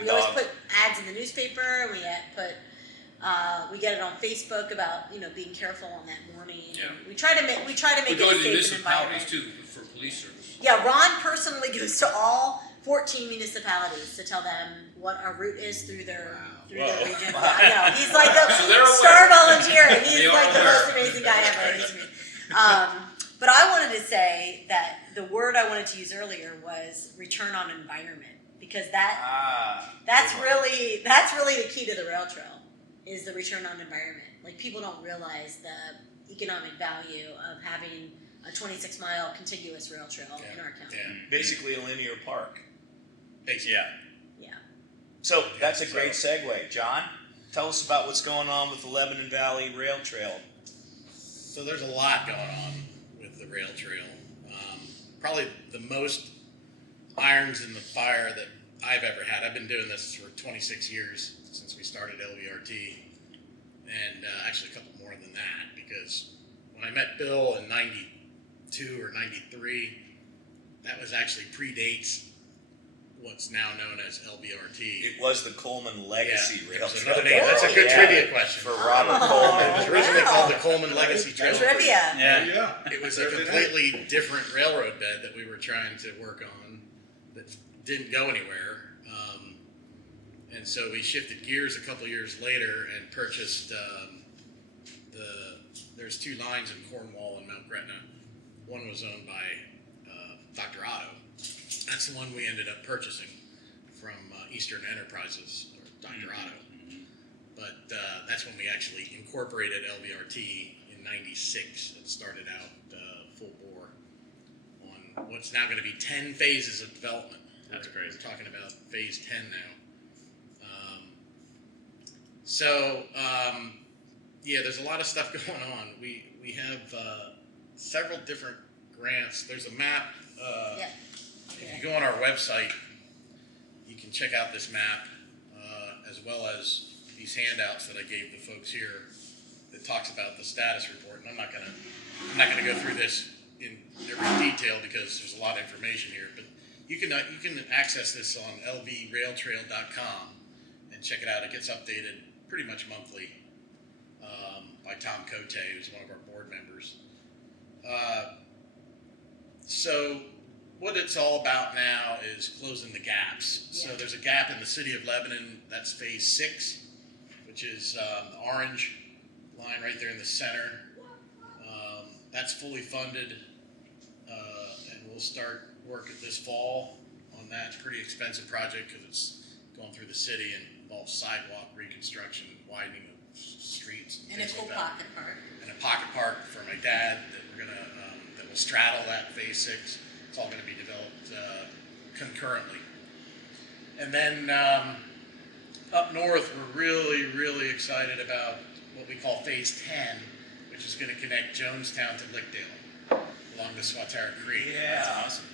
we always dog. put ads in the newspaper, and we get it on Facebook about being careful on that morning. Yeah. And we try to make We it go a to the safe municipalities environment. too for police service. Yeah, Ron personally goes to all 14 municipalities to tell them what our route is through their region. Yeah, I know. He's like So they're a aware. star volunteer, and he's They are like the aware. most amazing guy ever. But I wanted to say that the word I wanted to use earlier was return on environment, because that's really the key to the rail trail, is the return on environment. Like, people don't realize the economic value of having a 26-mile contiguous rail trail in our county. Yeah. Basically a linear park. Yeah. Yeah. So that's a great segue. John, tell us about what's going on with the Lebanon Valley Rail Trail. So there's a lot going on with the rail trail. Probably the most irons in the fire that I've ever had. I've been doing this for 26 years, since we started LVRT, and actually a couple more than that, because when I met Bill in 92 or 93, that was actually predates what's now known as LVRT. It was the Coleman Legacy Rail There's Trail. another name. That's a good Yeah, trivia question. For Robert Coleman. It was originally called the Coleman Legacy Trail. Trivia. Yeah. It was a completely different railroad bed that we were trying to work on that didn't go anywhere. And so we shifted gears a couple years later and purchased there's 2 lines in Cornwall and Mount Gretna. One was owned by Dr. Otto. That's the one we ended up purchasing from Eastern Enterprises, or Dr. Otto. But that's when we actually incorporated LVRT in 96 and started out full bore on what's now going to be 10 phases of development. That's crazy. We're talking about phase 10 now. There's a lot of stuff going on. We have several different grants. There's a map. If you go on our website, you can check out this map, as well as these handouts that I gave the folks here that talks about the status report. And I'm not gonna go through this in every detail because there's a lot of information here. But you can access this on lvrailtrail.com and check it out. It gets updated pretty much monthly by Tom Cote, who's one of our board members. So what it's all about now is closing the gaps. So there's a gap in the city of Lebanon. That's phase 6, which is the orange line right there in the center. That's fully funded, and we'll start work this fall on that. It's a pretty expensive project because it's going through the city and involves sidewalk reconstruction, widening of streets, And a things cool like that. pocket park. And a pocket park for my dad that we're gonna that will straddle that phase 6. It's all going to be developed concurrently. And then up north, we're really excited about what we call Phase 10, which is going to connect Jonestown to Lickdale along the Swatara Creek. Yeah. That's awesome.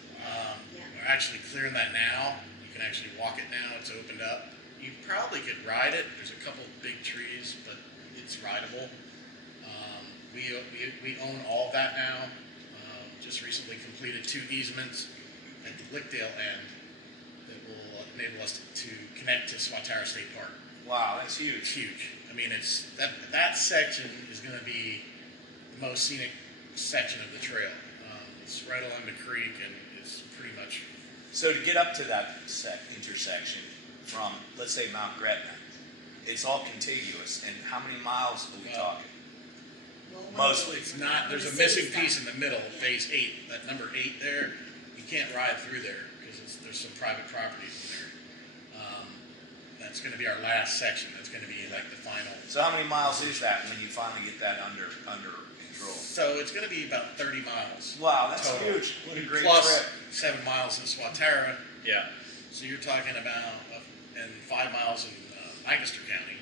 We're actually clearing that now. You can actually walk it now. It's opened up. You probably could ride it. There's a couple big trees, but it's rideable. We own all of that now. Just recently completed 2 easements at the Lickdale end that will enable us to connect to Swatara State Park. Wow, that's It's huge. huge. I mean, it's that section is going to be the most scenic section of the trail. It's right along the creek, and it's pretty much. So to get up to that intersection from, let's say, Mount Gretna, it's all contiguous. And how many miles are we talking? Mostly. It's not. There's a missing piece in the middle, Phase 8. That number 8 there, you can't ride through there because there's some private property in there. That's going to be our last section. That's going to be like the final. So how many miles is that when you finally get that under control? So it's going to be about 30 miles. Wow, that's total. huge. What a great Plus trip. 7 miles in Swatara. Yeah. So you're talking about and 5 miles in Lancaster County.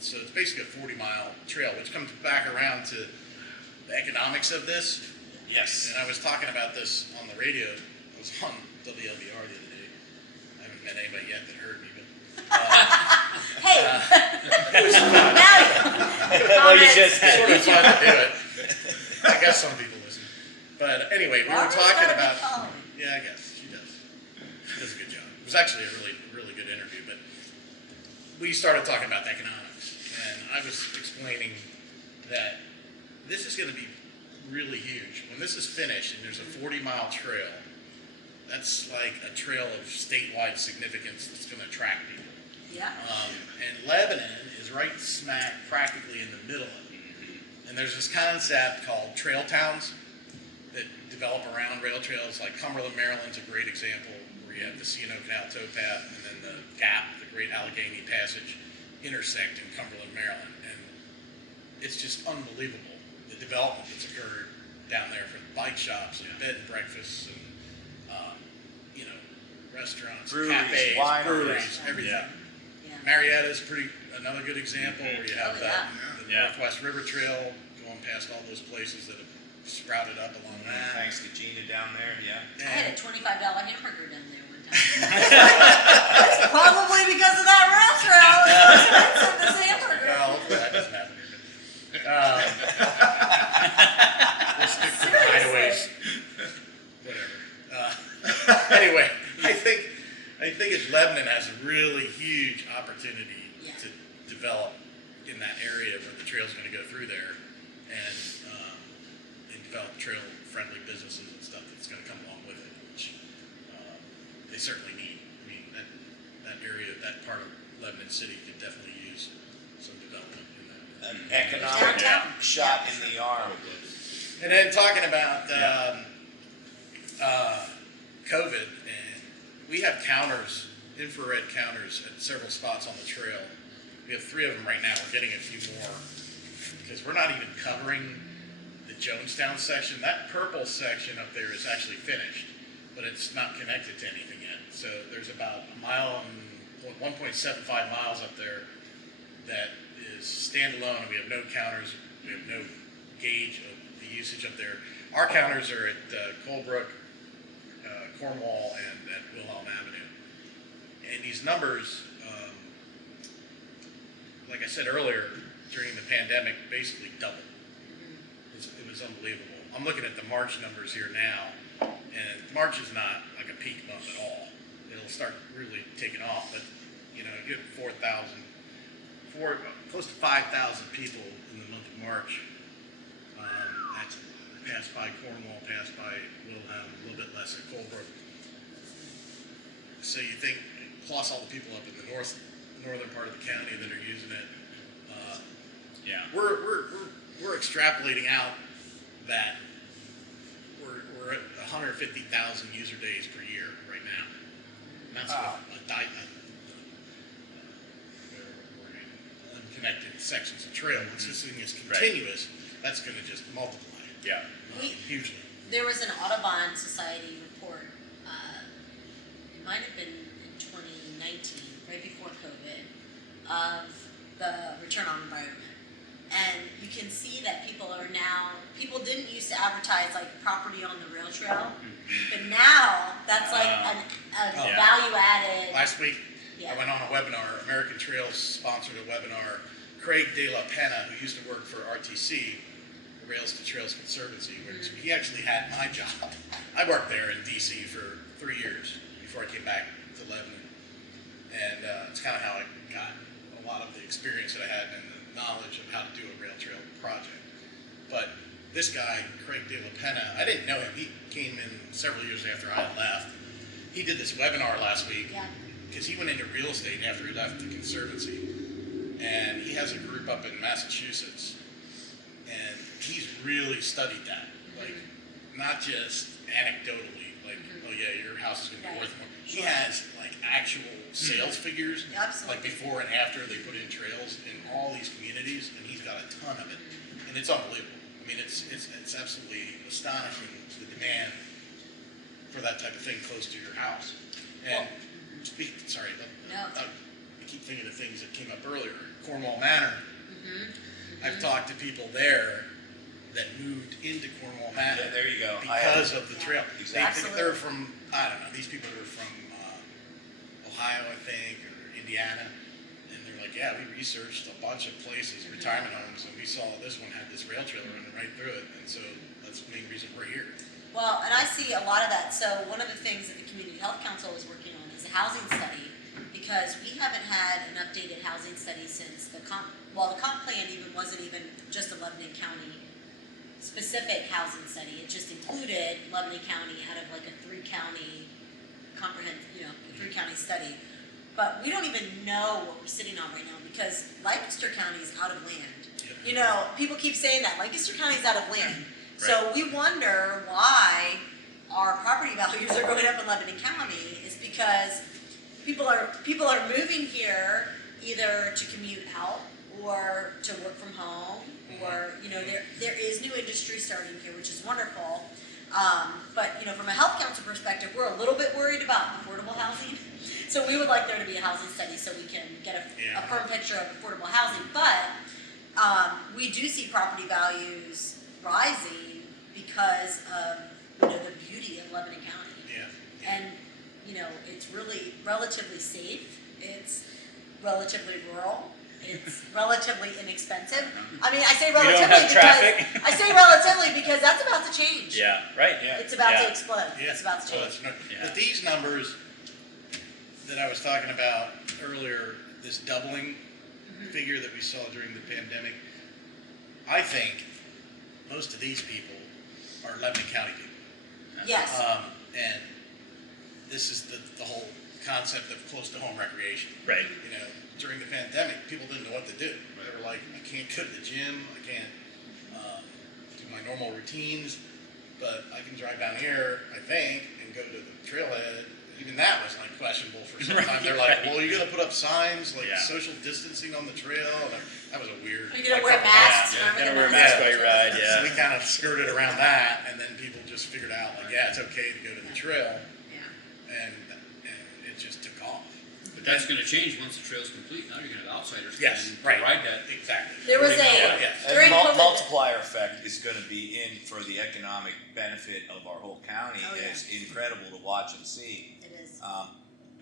So it's basically a 40-mile trail, which comes back around to the economics of this. Yes. And I was talking about this on the radio. I was on WLBR the other day. I haven't met anybody yet that heard me, but Hey, it was fun. Well, you just It's did. sort of fun to do it. I guess some people listen. But anyway, we were talking about. Yeah, I guess she does. She does a good job. It was actually a really good interview, but we started talking about the economics, and I was explaining that this is going to be really huge. When this is finished and there's a 40-mile trail, that's like a trail of statewide significance that's going to attract people. yeah. And Lebanon is right smack practically in the middle of it. And there's this concept called trail towns that develop around rail trails. Like Cumberland, Maryland's a great example, where you have the C&O Canal towpath and then the Gap, the Great Allegheny Passage, intersect in Cumberland, Maryland. And it's just unbelievable, the development that's occurred down there for bike shops and bed and breakfasts and restaurants, Breweries, cafes, wineries. breweries, everything. Yeah. Yeah. Marietta is another good example where you have Oh, yeah. the Yeah. Northwest River Trail going past all those places that have sprouted up along that. Thanks to Gina down there, yeah. I had a And $25 hamburger down there one time. That's probably because of that rail trail. It was expensive, this hamburger. well, hopefully that doesn't happen here. We'll stick to the Seriously. highways. Whatever. Anyway, I think Lebanon has a really huge opportunity Yeah. to develop in that area where the trail's going to go through there, and develop trail-friendly businesses and stuff that's going to come along with it, which they certainly need. I mean, that area, that part of Lebanon City could definitely use some development in that. An economic Downtown? shot in the arm. And then talking about COVID, and we have counters, infrared counters at several spots on the trail. We have 3 of them right now. We're getting a few more because we're not even covering the Jonestown section. That purple section up there is actually finished, but it's not connected to anything yet. So there's about a mile and 1.75 miles up there that is standalone. We have no counters. We have no gauge of the usage up there. Our counters are at Colebrook, Cornwall, and at Wilhelm Avenue. And these numbers, like I said earlier, during the pandemic, basically doubled. It was unbelievable. I'm looking at the March numbers here now, and March is not like a peak month at all. It'll start really taking off, but you have 4,000, close to 5,000 people in the month of March. That's passed by Cornwall, passed by Wilhelm, a little bit less at Colebrook. So you think, plus all the people up in the northern part of the county that are using it. Yeah. We're extrapolating out that we're at 150,000 user days per year right now. And that's with unconnected sections of trail. Once this thing is continuous, that's going to just multiply Yeah. hugely. There was an Audubon Society report might have been in 2019, right before COVID, of the return on environment. And you can see that people didn't used to advertise like property on the rail trail, but now that's like a Yeah. value added. Last week, Yeah. I went on a webinar. American Trails sponsored a webinar. Craig De La Pena, who used to work for RTC, the Rails to Trails Conservancy, which he actually had my job. I worked there in DC for 3 years before I came back to Lebanon. And it's kind of how I got a lot of the experience that I had and the knowledge of how to do a rail trail project. But this guy, Craig De La Pena, I didn't know him. He came in several years after I left. He did this webinar last week Yeah. because he went into real estate after he left the Conservancy. And he has a group up in Massachusetts. And he's really studied that. Like, not just anecdotally, like, oh yeah, your house is going to be Right. worth more. He has, like, actual sales figures, Absolutely. like before and after they put in trails in all these communities, and he's got a ton of it. And it's unbelievable. I mean, it's absolutely astonishing, the demand for that type of thing close to your house. And sorry, No. I keep thinking of things that came up earlier. Cornwall Manor. I've talked to people there that moved into Cornwall Manor Yeah, there you go. because of the trail. Exactly. They're from, I don't know, these people are from Ohio, I think, or Indiana. And they're like, yeah, we researched a bunch of places, retirement homes, and we saw this one had this rail trailer running right through it. And so that's the main reason we're here. Well, and I see a lot of that. So one of the things that the Community Health Council is working on is a housing study, because we haven't had an updated housing study since the comp plan wasn't even just a Lebanon County specific housing study. It just included Lebanon County out of like a 3-county a 3-county study. But we don't even know what we're sitting on right now because Lancaster County is out of land. You know, people keep saying that Lancaster County is out of land. So we wonder why our property values are going up in Lebanon County is because people are moving here either to commute out or to work from home, or there is new industry starting here, which is wonderful. But from a health council perspective, we're a little bit worried about affordable housing. So we would like there to be a housing study so we can get a firm picture of affordable housing. But we do see property values rising because of the beauty of Lebanon County. Yeah. And it's really relatively safe. It's relatively rural. It's relatively inexpensive. I mean, I say We don't relatively have because traffic. I say relatively because that's about to change. Yeah, right. Yeah. It's about Yeah. to explode. Yeah. It's about to Oh, change. But these numbers that I was talking about earlier, this doubling figure that we saw during the pandemic, I think most of these people are Lebanon County people. Yes. And this is the whole concept of close to home recreation. Right. During the pandemic, people didn't know what to do. They were like, I can't go to the gym, I can't do my normal routines, but I can drive down here, I think, and go to the trailhead. Even that was like questionable for some time. They're like, well, you're gonna put up signs like social distancing on the trail. And that was a weird. Are you gonna wear masks? Yeah, Remember gotta the wear a masks? mask while you ride. So we Yeah. kind of skirted around that, and then people just figured out like, yeah, it's okay to go to the trail, Yeah. and it just took off. But that's going to change once the trail's complete. Now you're going to have outsiders come Yes, in to right. ride that. Exactly. There was Yes. And during COVID. multiplier effect is going to be in for the economic benefit of our whole county. Oh, yeah. It's incredible to watch and see. It is.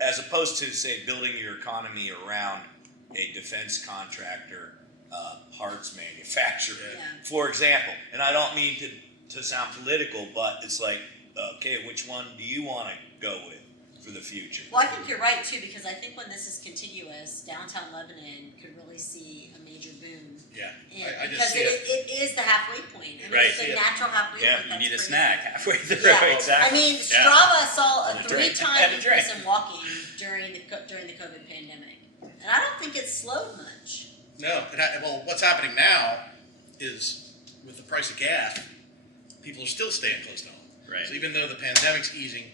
As opposed to, say, building your economy around a defense contractor, parts manufacturer, Yeah. for example. And I don't mean to sound political, but it's like, okay, which one do you want to go with for the future? Well, I think you're right too, because I think when this is continuous, downtown Lebanon could really see a major boom. Yeah. And I just because see it is the halfway point. I mean, Right. it's the natural halfway Yeah, point. you That's need a pretty snack cool. halfway through. Yeah. Exactly. I mean, Yeah. Strava saw a And a drink. 3-time And a drink. increase in walking during the COVID pandemic, and I don't think it's slowed much. No. Well, what's happening now is with the price of gas, people are still staying close to home. Right. So even though the pandemic's easing,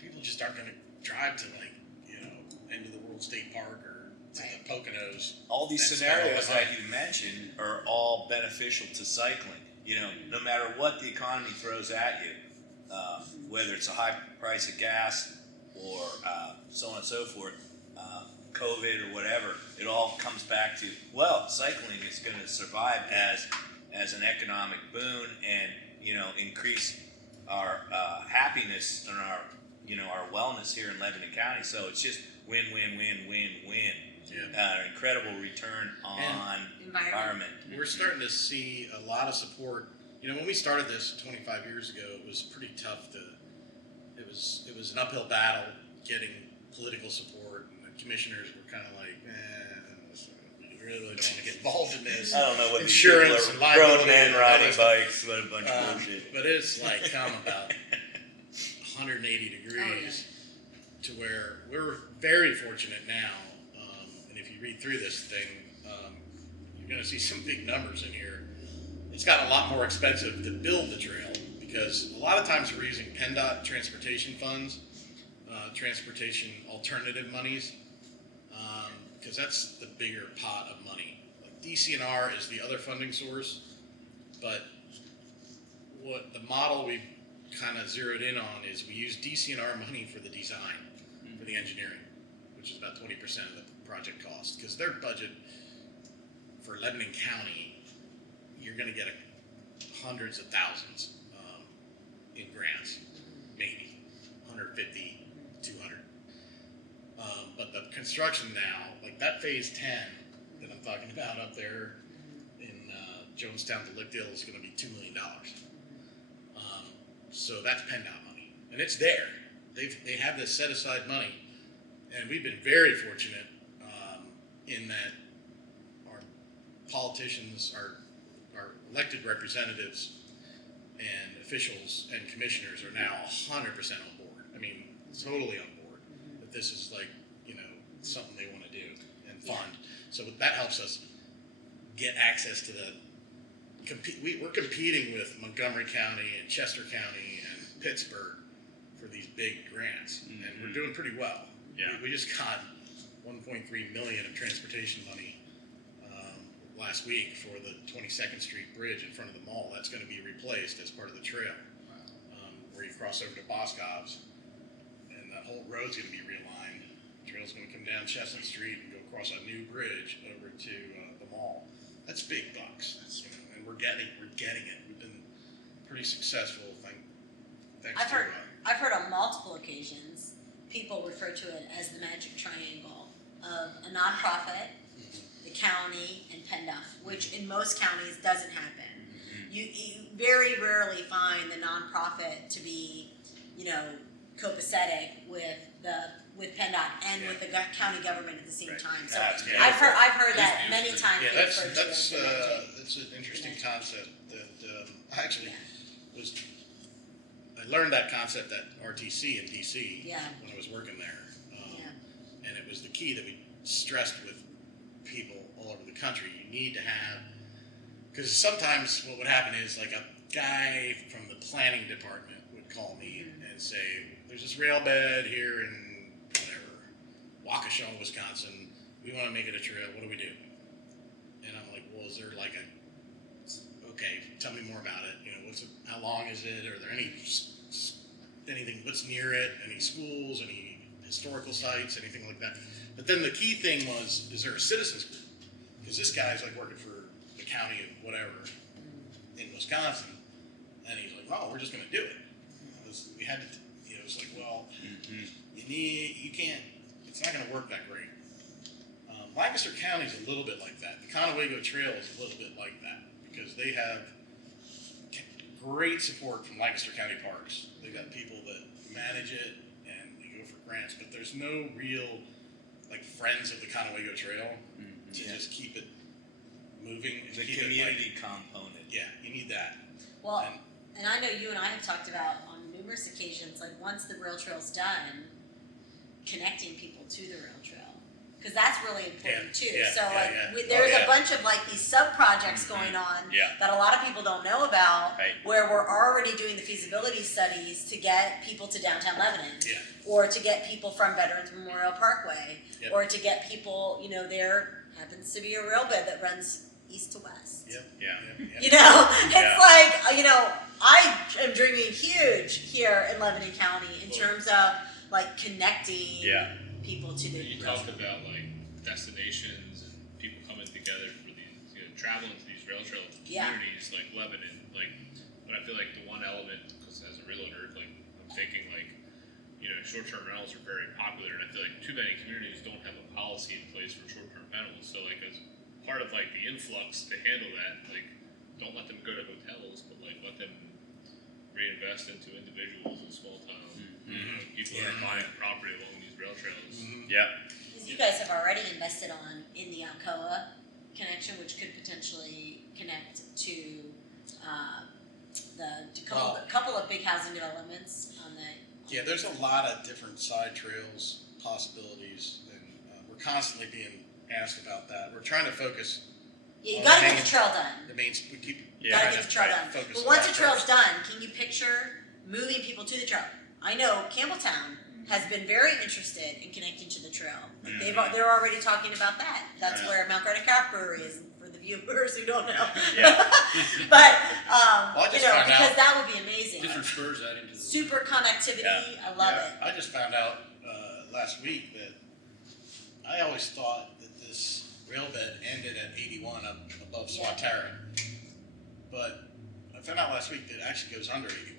people just aren't going to drive to into the World State Park or to Right. the Poconos. All these And spend all scenarios that that money. you mentioned are all beneficial to cycling. No matter what the economy throws at you, whether it's a high price of gas or so on and so forth, COVID or whatever, it all comes back to, well, cycling is going to survive as an economic boon and, you know, increase our happiness and our, you know, our wellness here in Lebanon County. So it's just win, win, win, win, win. Incredible return on environment. We're starting to see a lot of support. You know, when we started this 25 years ago, it was pretty tough it was an uphill battle getting political support, and the commissioners were kind of like, we really don't want to get involved in this. I don't know what insurance these and people are, grown liability men and riding other stuff. bikes, what a bunch of bullshit. But it's like come about 180 degrees to where we're very fortunate now. And if you read through this thing, you're going to see some big numbers in here. It's gotten a lot more expensive to build the trail because a lot of times we're using PennDOT transportation funds, transportation alternative monies, because that's the bigger pot of money. Like DCNR is the other funding source, but what the model we've kind of zeroed in on is we use DCNR money for the design, for the engineering, which is about 20% of the project cost, because their budget for Lebanon County, you're going to get hundreds of thousands in grants, maybe 150, 200. But the construction now, like that phase 10 that I'm talking about up there in Jonestown to Lickdale is going to be $2 million. So that's PennDOT money, and it's there. They have this set aside money, and we've been very fortunate in that our politicians, our elected representatives, and officials and commissioners are now 100% on board. I mean, totally on board. That this is like, you know, something they want to do and fund. So that helps us get access to the. We're competing with Montgomery County and Chester County and Pittsburgh for these big grants, and we're doing pretty well. Yeah. We just got 1.3 million of transportation money last week for the 22nd Street Bridge in front of the mall. That's going to be replaced as part of the trail, where you cross over to Boscov's, and the whole road's going to be realigned. The trail's going to come down Chestnut Street and go across a new bridge over to the mall. That's big bucks, you know, and we're getting it. We've been pretty successful. Thanks I've to, heard on multiple occasions people refer to it as the magic triangle of a nonprofit, the county, and PennDOT, which in most counties doesn't happen. You very rarely find the nonprofit to be, you know, copacetic with PennDOT and with the county government at the same time. So I've heard that many times. yeah, that's an interesting concept that I actually I learned that concept at RTC in DC when I was working there, and it was the key that we stressed with people all over the country. You need to have, because sometimes what would happen is like a guy from the planning department would call me and say, "There's this rail bed here in whatever Waukesha, Wisconsin. We want to make it a trail. What do we do?" And I'm like, "Well, is there like okay, tell me more about it. You know, how long is it? Are there anything, what's near it? Any schools, any historical sites, anything like that?" But then the key thing was, is there a citizens group? Because this guy's like working for the county of whatever in Wisconsin, and he's like, "Oh, we're just going to do it." We had to, you know, it was like, well, you can't, it's not going to work that great. Lancaster County is a little bit like that. The Conewago Trail is a little bit like that because they have great support from Lancaster County Parks. They've got people that manage it and they go for grants, but there's no real like friends of the Conewago Trail to just keep it moving. The community component. Yeah, you need that. Well, and I know you and I have talked about on numerous occasions, like once the rail trail's done, connecting people to the rail trail. Because that's really important too. There's a bunch of like these sub-projects going on that a lot of people don't know about, where we're already doing the feasibility studies to get people to downtown Lebanon, or to get people from Veterans Memorial Parkway, or to get people, you know, there happens to be a rail bed that runs east to west. Yep. Yeah. You know, it's Yeah. like, you know, I am dreaming huge here in Lebanon County in terms of like connecting Yeah. people to the You talked about like destinations and people coming together for these, traveling to these rail trail Yeah. communities like Lebanon. Like, but I feel like the one element, because as a realtor, like I'm thinking like, short-term rentals are very popular, and I feel like too many communities don't have a policy in place for short-term rentals. So like as part of like the influx to handle that, like don't let them go to hotels, but like let them reinvest into individuals in small towns. People that are buying property along these rail trails. Yeah. Because you guys have already invested in the Alcoa connection, which could potentially connect to couple of big housing developments on the. Yeah, there's a lot of different side trails possibilities, and we're constantly being asked about that. We're trying to focus. Yeah, you on gotta the get main- the trail done. The main, we keep Yeah. Gotta trying get to the trail done. focus But on once that the trail's first. done, can you picture moving people to the trail? I know Campbelltown has been very interested in connecting to the trail. Like they're already talking about that. That's Yeah. where Mount Gretna Craft Brewery is for the viewers who don't know. Yeah. But I just found because out- that would be amazing. Different spurs adding to the. Super connectivity. Yeah. I love it. I just found out last week that I always thought that this rail bed ended at 81 up above Yeah. Swatara, but I found out last week that it actually goes under 81.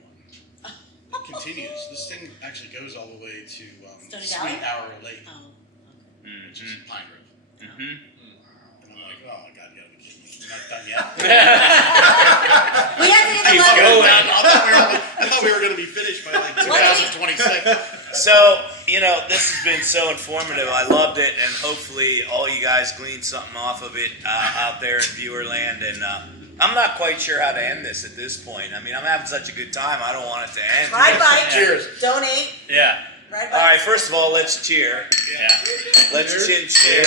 It continues. This thing actually goes all the way to Stony Sweet Valley? Hour Lake, Oh. which is Pine Grove. Mm-hmm. And I'm like, oh my God, you gotta be kidding me. You're not done yet? We have to get the Keep level. going. I thought we were going to be finished by like 2026. So, this has been so informative. I loved it, and hopefully all you guys gleaned something off of it out there in viewer land. And I'm not quite sure how to end this at this point. I mean, I'm having such a good time. I don't want it to end. Ride bikes. Cheers. Donate. Yeah. Ride bikes. All right, first of all, let's cheer. Yeah. Let's chin chin.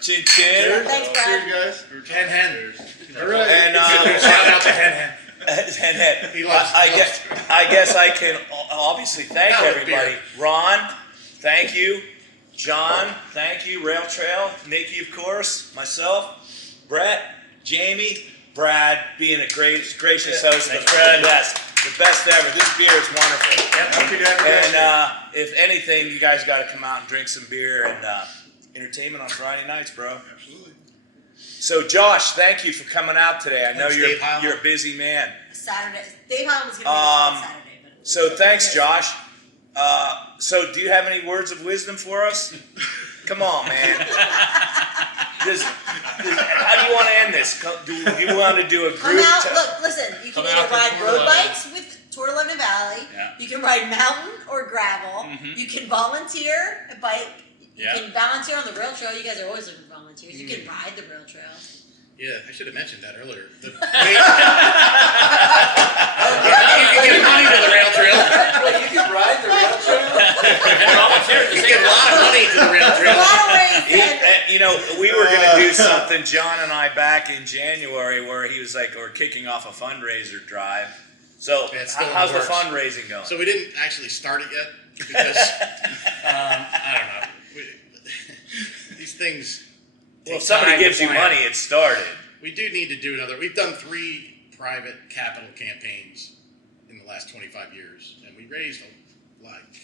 Chin chin. Thanks, Brad. Cheers, guys. Hen. All right. And Shout out to Hen. and He loves- I he guess I guess I can obviously thank Now with everybody. beer. Ron, thank you. John, thank you. Rail Trail, Nikki, of course. Myself, Brett, Jamie, Brad, being a gracious host. Thanks, the Brad. the best ever. This beer is wonderful. Happy to have you guys And here. if anything, you guys got to come out and drink some beer and entertainment on Friday nights, bro. Absolutely. So, Josh, thank you for coming out today. I know Thanks, Dave Highland. you're a busy man. Saturday. Dave Holland was going to be on Saturday. But So, thanks, Josh. So, do you have any words of wisdom for us? Come on, man. How do you want to end this? Do you want to do a Come group? out. Look, listen. You can Come out either for ride Tour road 11. bikes with Tour Lebanon Valley. Yeah. You can ride mountain or gravel. Mhm. You can volunteer a bike. You Yeah. can volunteer on the rail trail. You guys are always looking for volunteers. You can ride the rail trail. Yeah, I should have mentioned that earlier. You You can give money to the rail trail. Wait, you can ride the rail trail? You can give a lot of money to the rail A trail. lot of ways. We were going to do something, John and I, back in January, where he was like, we're kicking off a fundraiser drive. So, Yeah, it's still in how's the the works. fundraising going? So we didn't actually start it yet because I don't know. These things. Well, if take somebody time to gives you plan. money, it started. We do need to do another. We've done 3 private capital campaigns in the last 25 years, and we raised like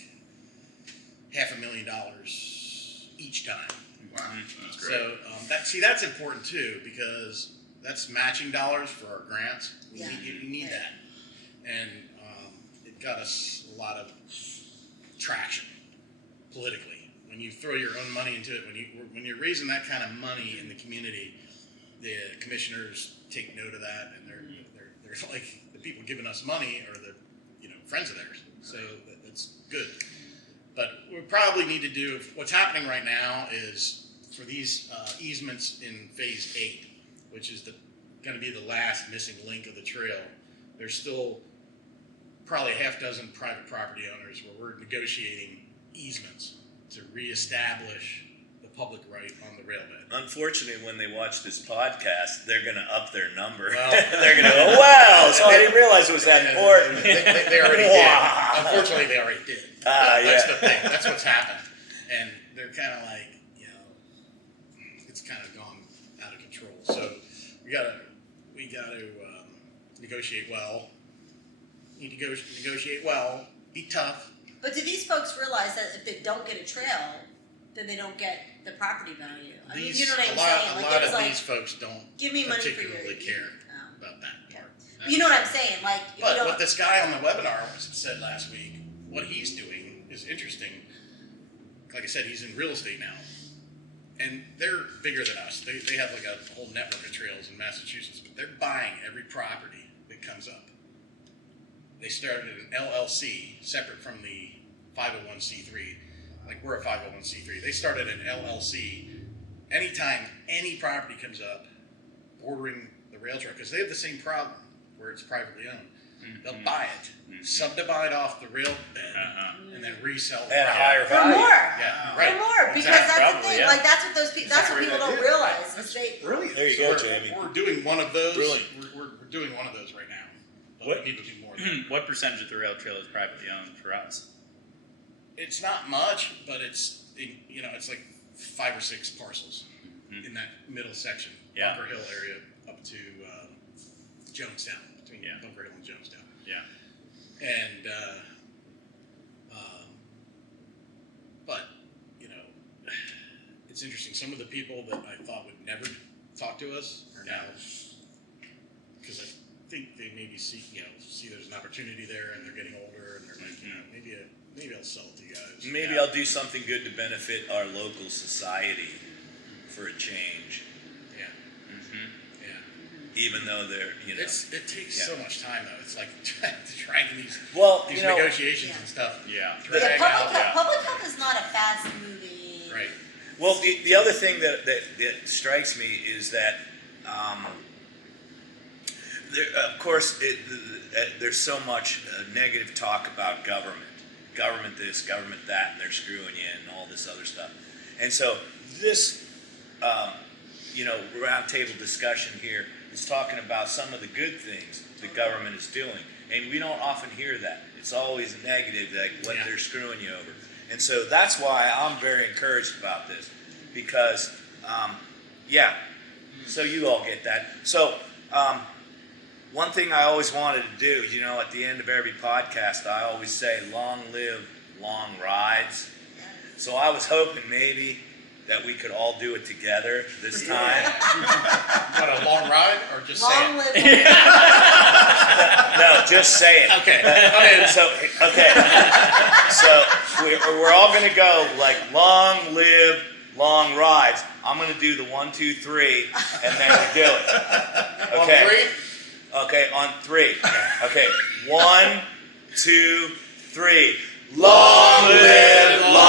$500,000 each time. Wow, that's great. So that's important too, because that's matching dollars for our grants. Yeah. You need that, and it got us a lot of traction politically. When you throw your own money into it, when you're raising that kind of money in the community, the commissioners take note of that, and they're like, the people giving us money are the friends of theirs, so that's good. But we probably need to do, what's happening right now is for these easements in phase 8, which is going to be the last missing link of the trail. There's still probably a half dozen private property owners where we're negotiating easements to reestablish the public right on the railbed. Unfortunately, when they watch this podcast, they're going to up their number. Well, they're going to go, wow, so I didn't realize it was that important. They already did. Unfortunately, they already did. That's Yeah. the thing. That's what's happened. And they're kind of like, it's kind of gone out of control. negotiate well. You negotiate well. Be tough. But do these folks realize that if they don't get a trail, then they don't get the property value? I mean, you know what I'm saying? A Like, lot it's of like, these folks don't give me money for your. particularly care Oh. about that part. You know what I'm saying? Like, if you But don't. what this guy on the webinar said last week, what he's doing is interesting. Like I said, he's in real estate now. And they're bigger than us. They have like a whole network of trails in Massachusetts, but they're buying every property that comes up. They started an LLC, separate from the 501c3. Like we're a 501c3. They started an LLC. Anytime any property comes up bordering the rail trail, because they have the same problem where it's privately owned. They'll buy it, subdivide off the rail bed, and then resell it At a higher For value. more. Yeah, right. For more, because Exactly. that's the Probably, thing. yeah. Like that's what those people. That's what people don't realize. Is they. Brilliant. There you go, Jamie. We're doing one of those. Brilliant. We're doing one of those right now. But What- we need to do more. Than that. What percentage of the rail trail is privately owned for us? It's not much, but it's it's like 5 or 6 parcels in that middle section, Yeah. Bunker Hill area up to Jonestown, between Yeah. Bunker Hill and Jonestown. Yeah. And but it's interesting. Some of the people that I thought would never talk to us are now, because I think they maybe see there's an opportunity there, and they're getting older, and they're like, maybe I'll sell it to you guys. Maybe I'll do something good to benefit our local society for a change, Yeah, yeah. even though they're, It takes Yeah. so much time though. It's like dragging these Well, negotiations Yeah. and stuff. Yeah. Yeah, Drag public, out. public health is not a fast moving. Right. Well, the other thing that strikes me is that, of course, there's so much negative talk about government this, government that, and they're screwing you and all this other stuff. And so this, roundtable discussion here is talking about some of the good things the government is doing, and we don't often hear that. It's always negative, like what they're screwing you over. And so that's why I'm very encouraged about this, because, so you all get that. So, one thing I always wanted to do, at the end of every podcast, I always say, long live long rides. So I was hoping maybe that we could all do it together this time. What, a long ride or just Long say live. No, just say it. Okay. Okay. So we're all going to go like long live long rides. I'm going to do the 1, 2, 3, and then we do it. Okay. On 3? Okay, on 3. Okay, 1, 2, 3. Long live long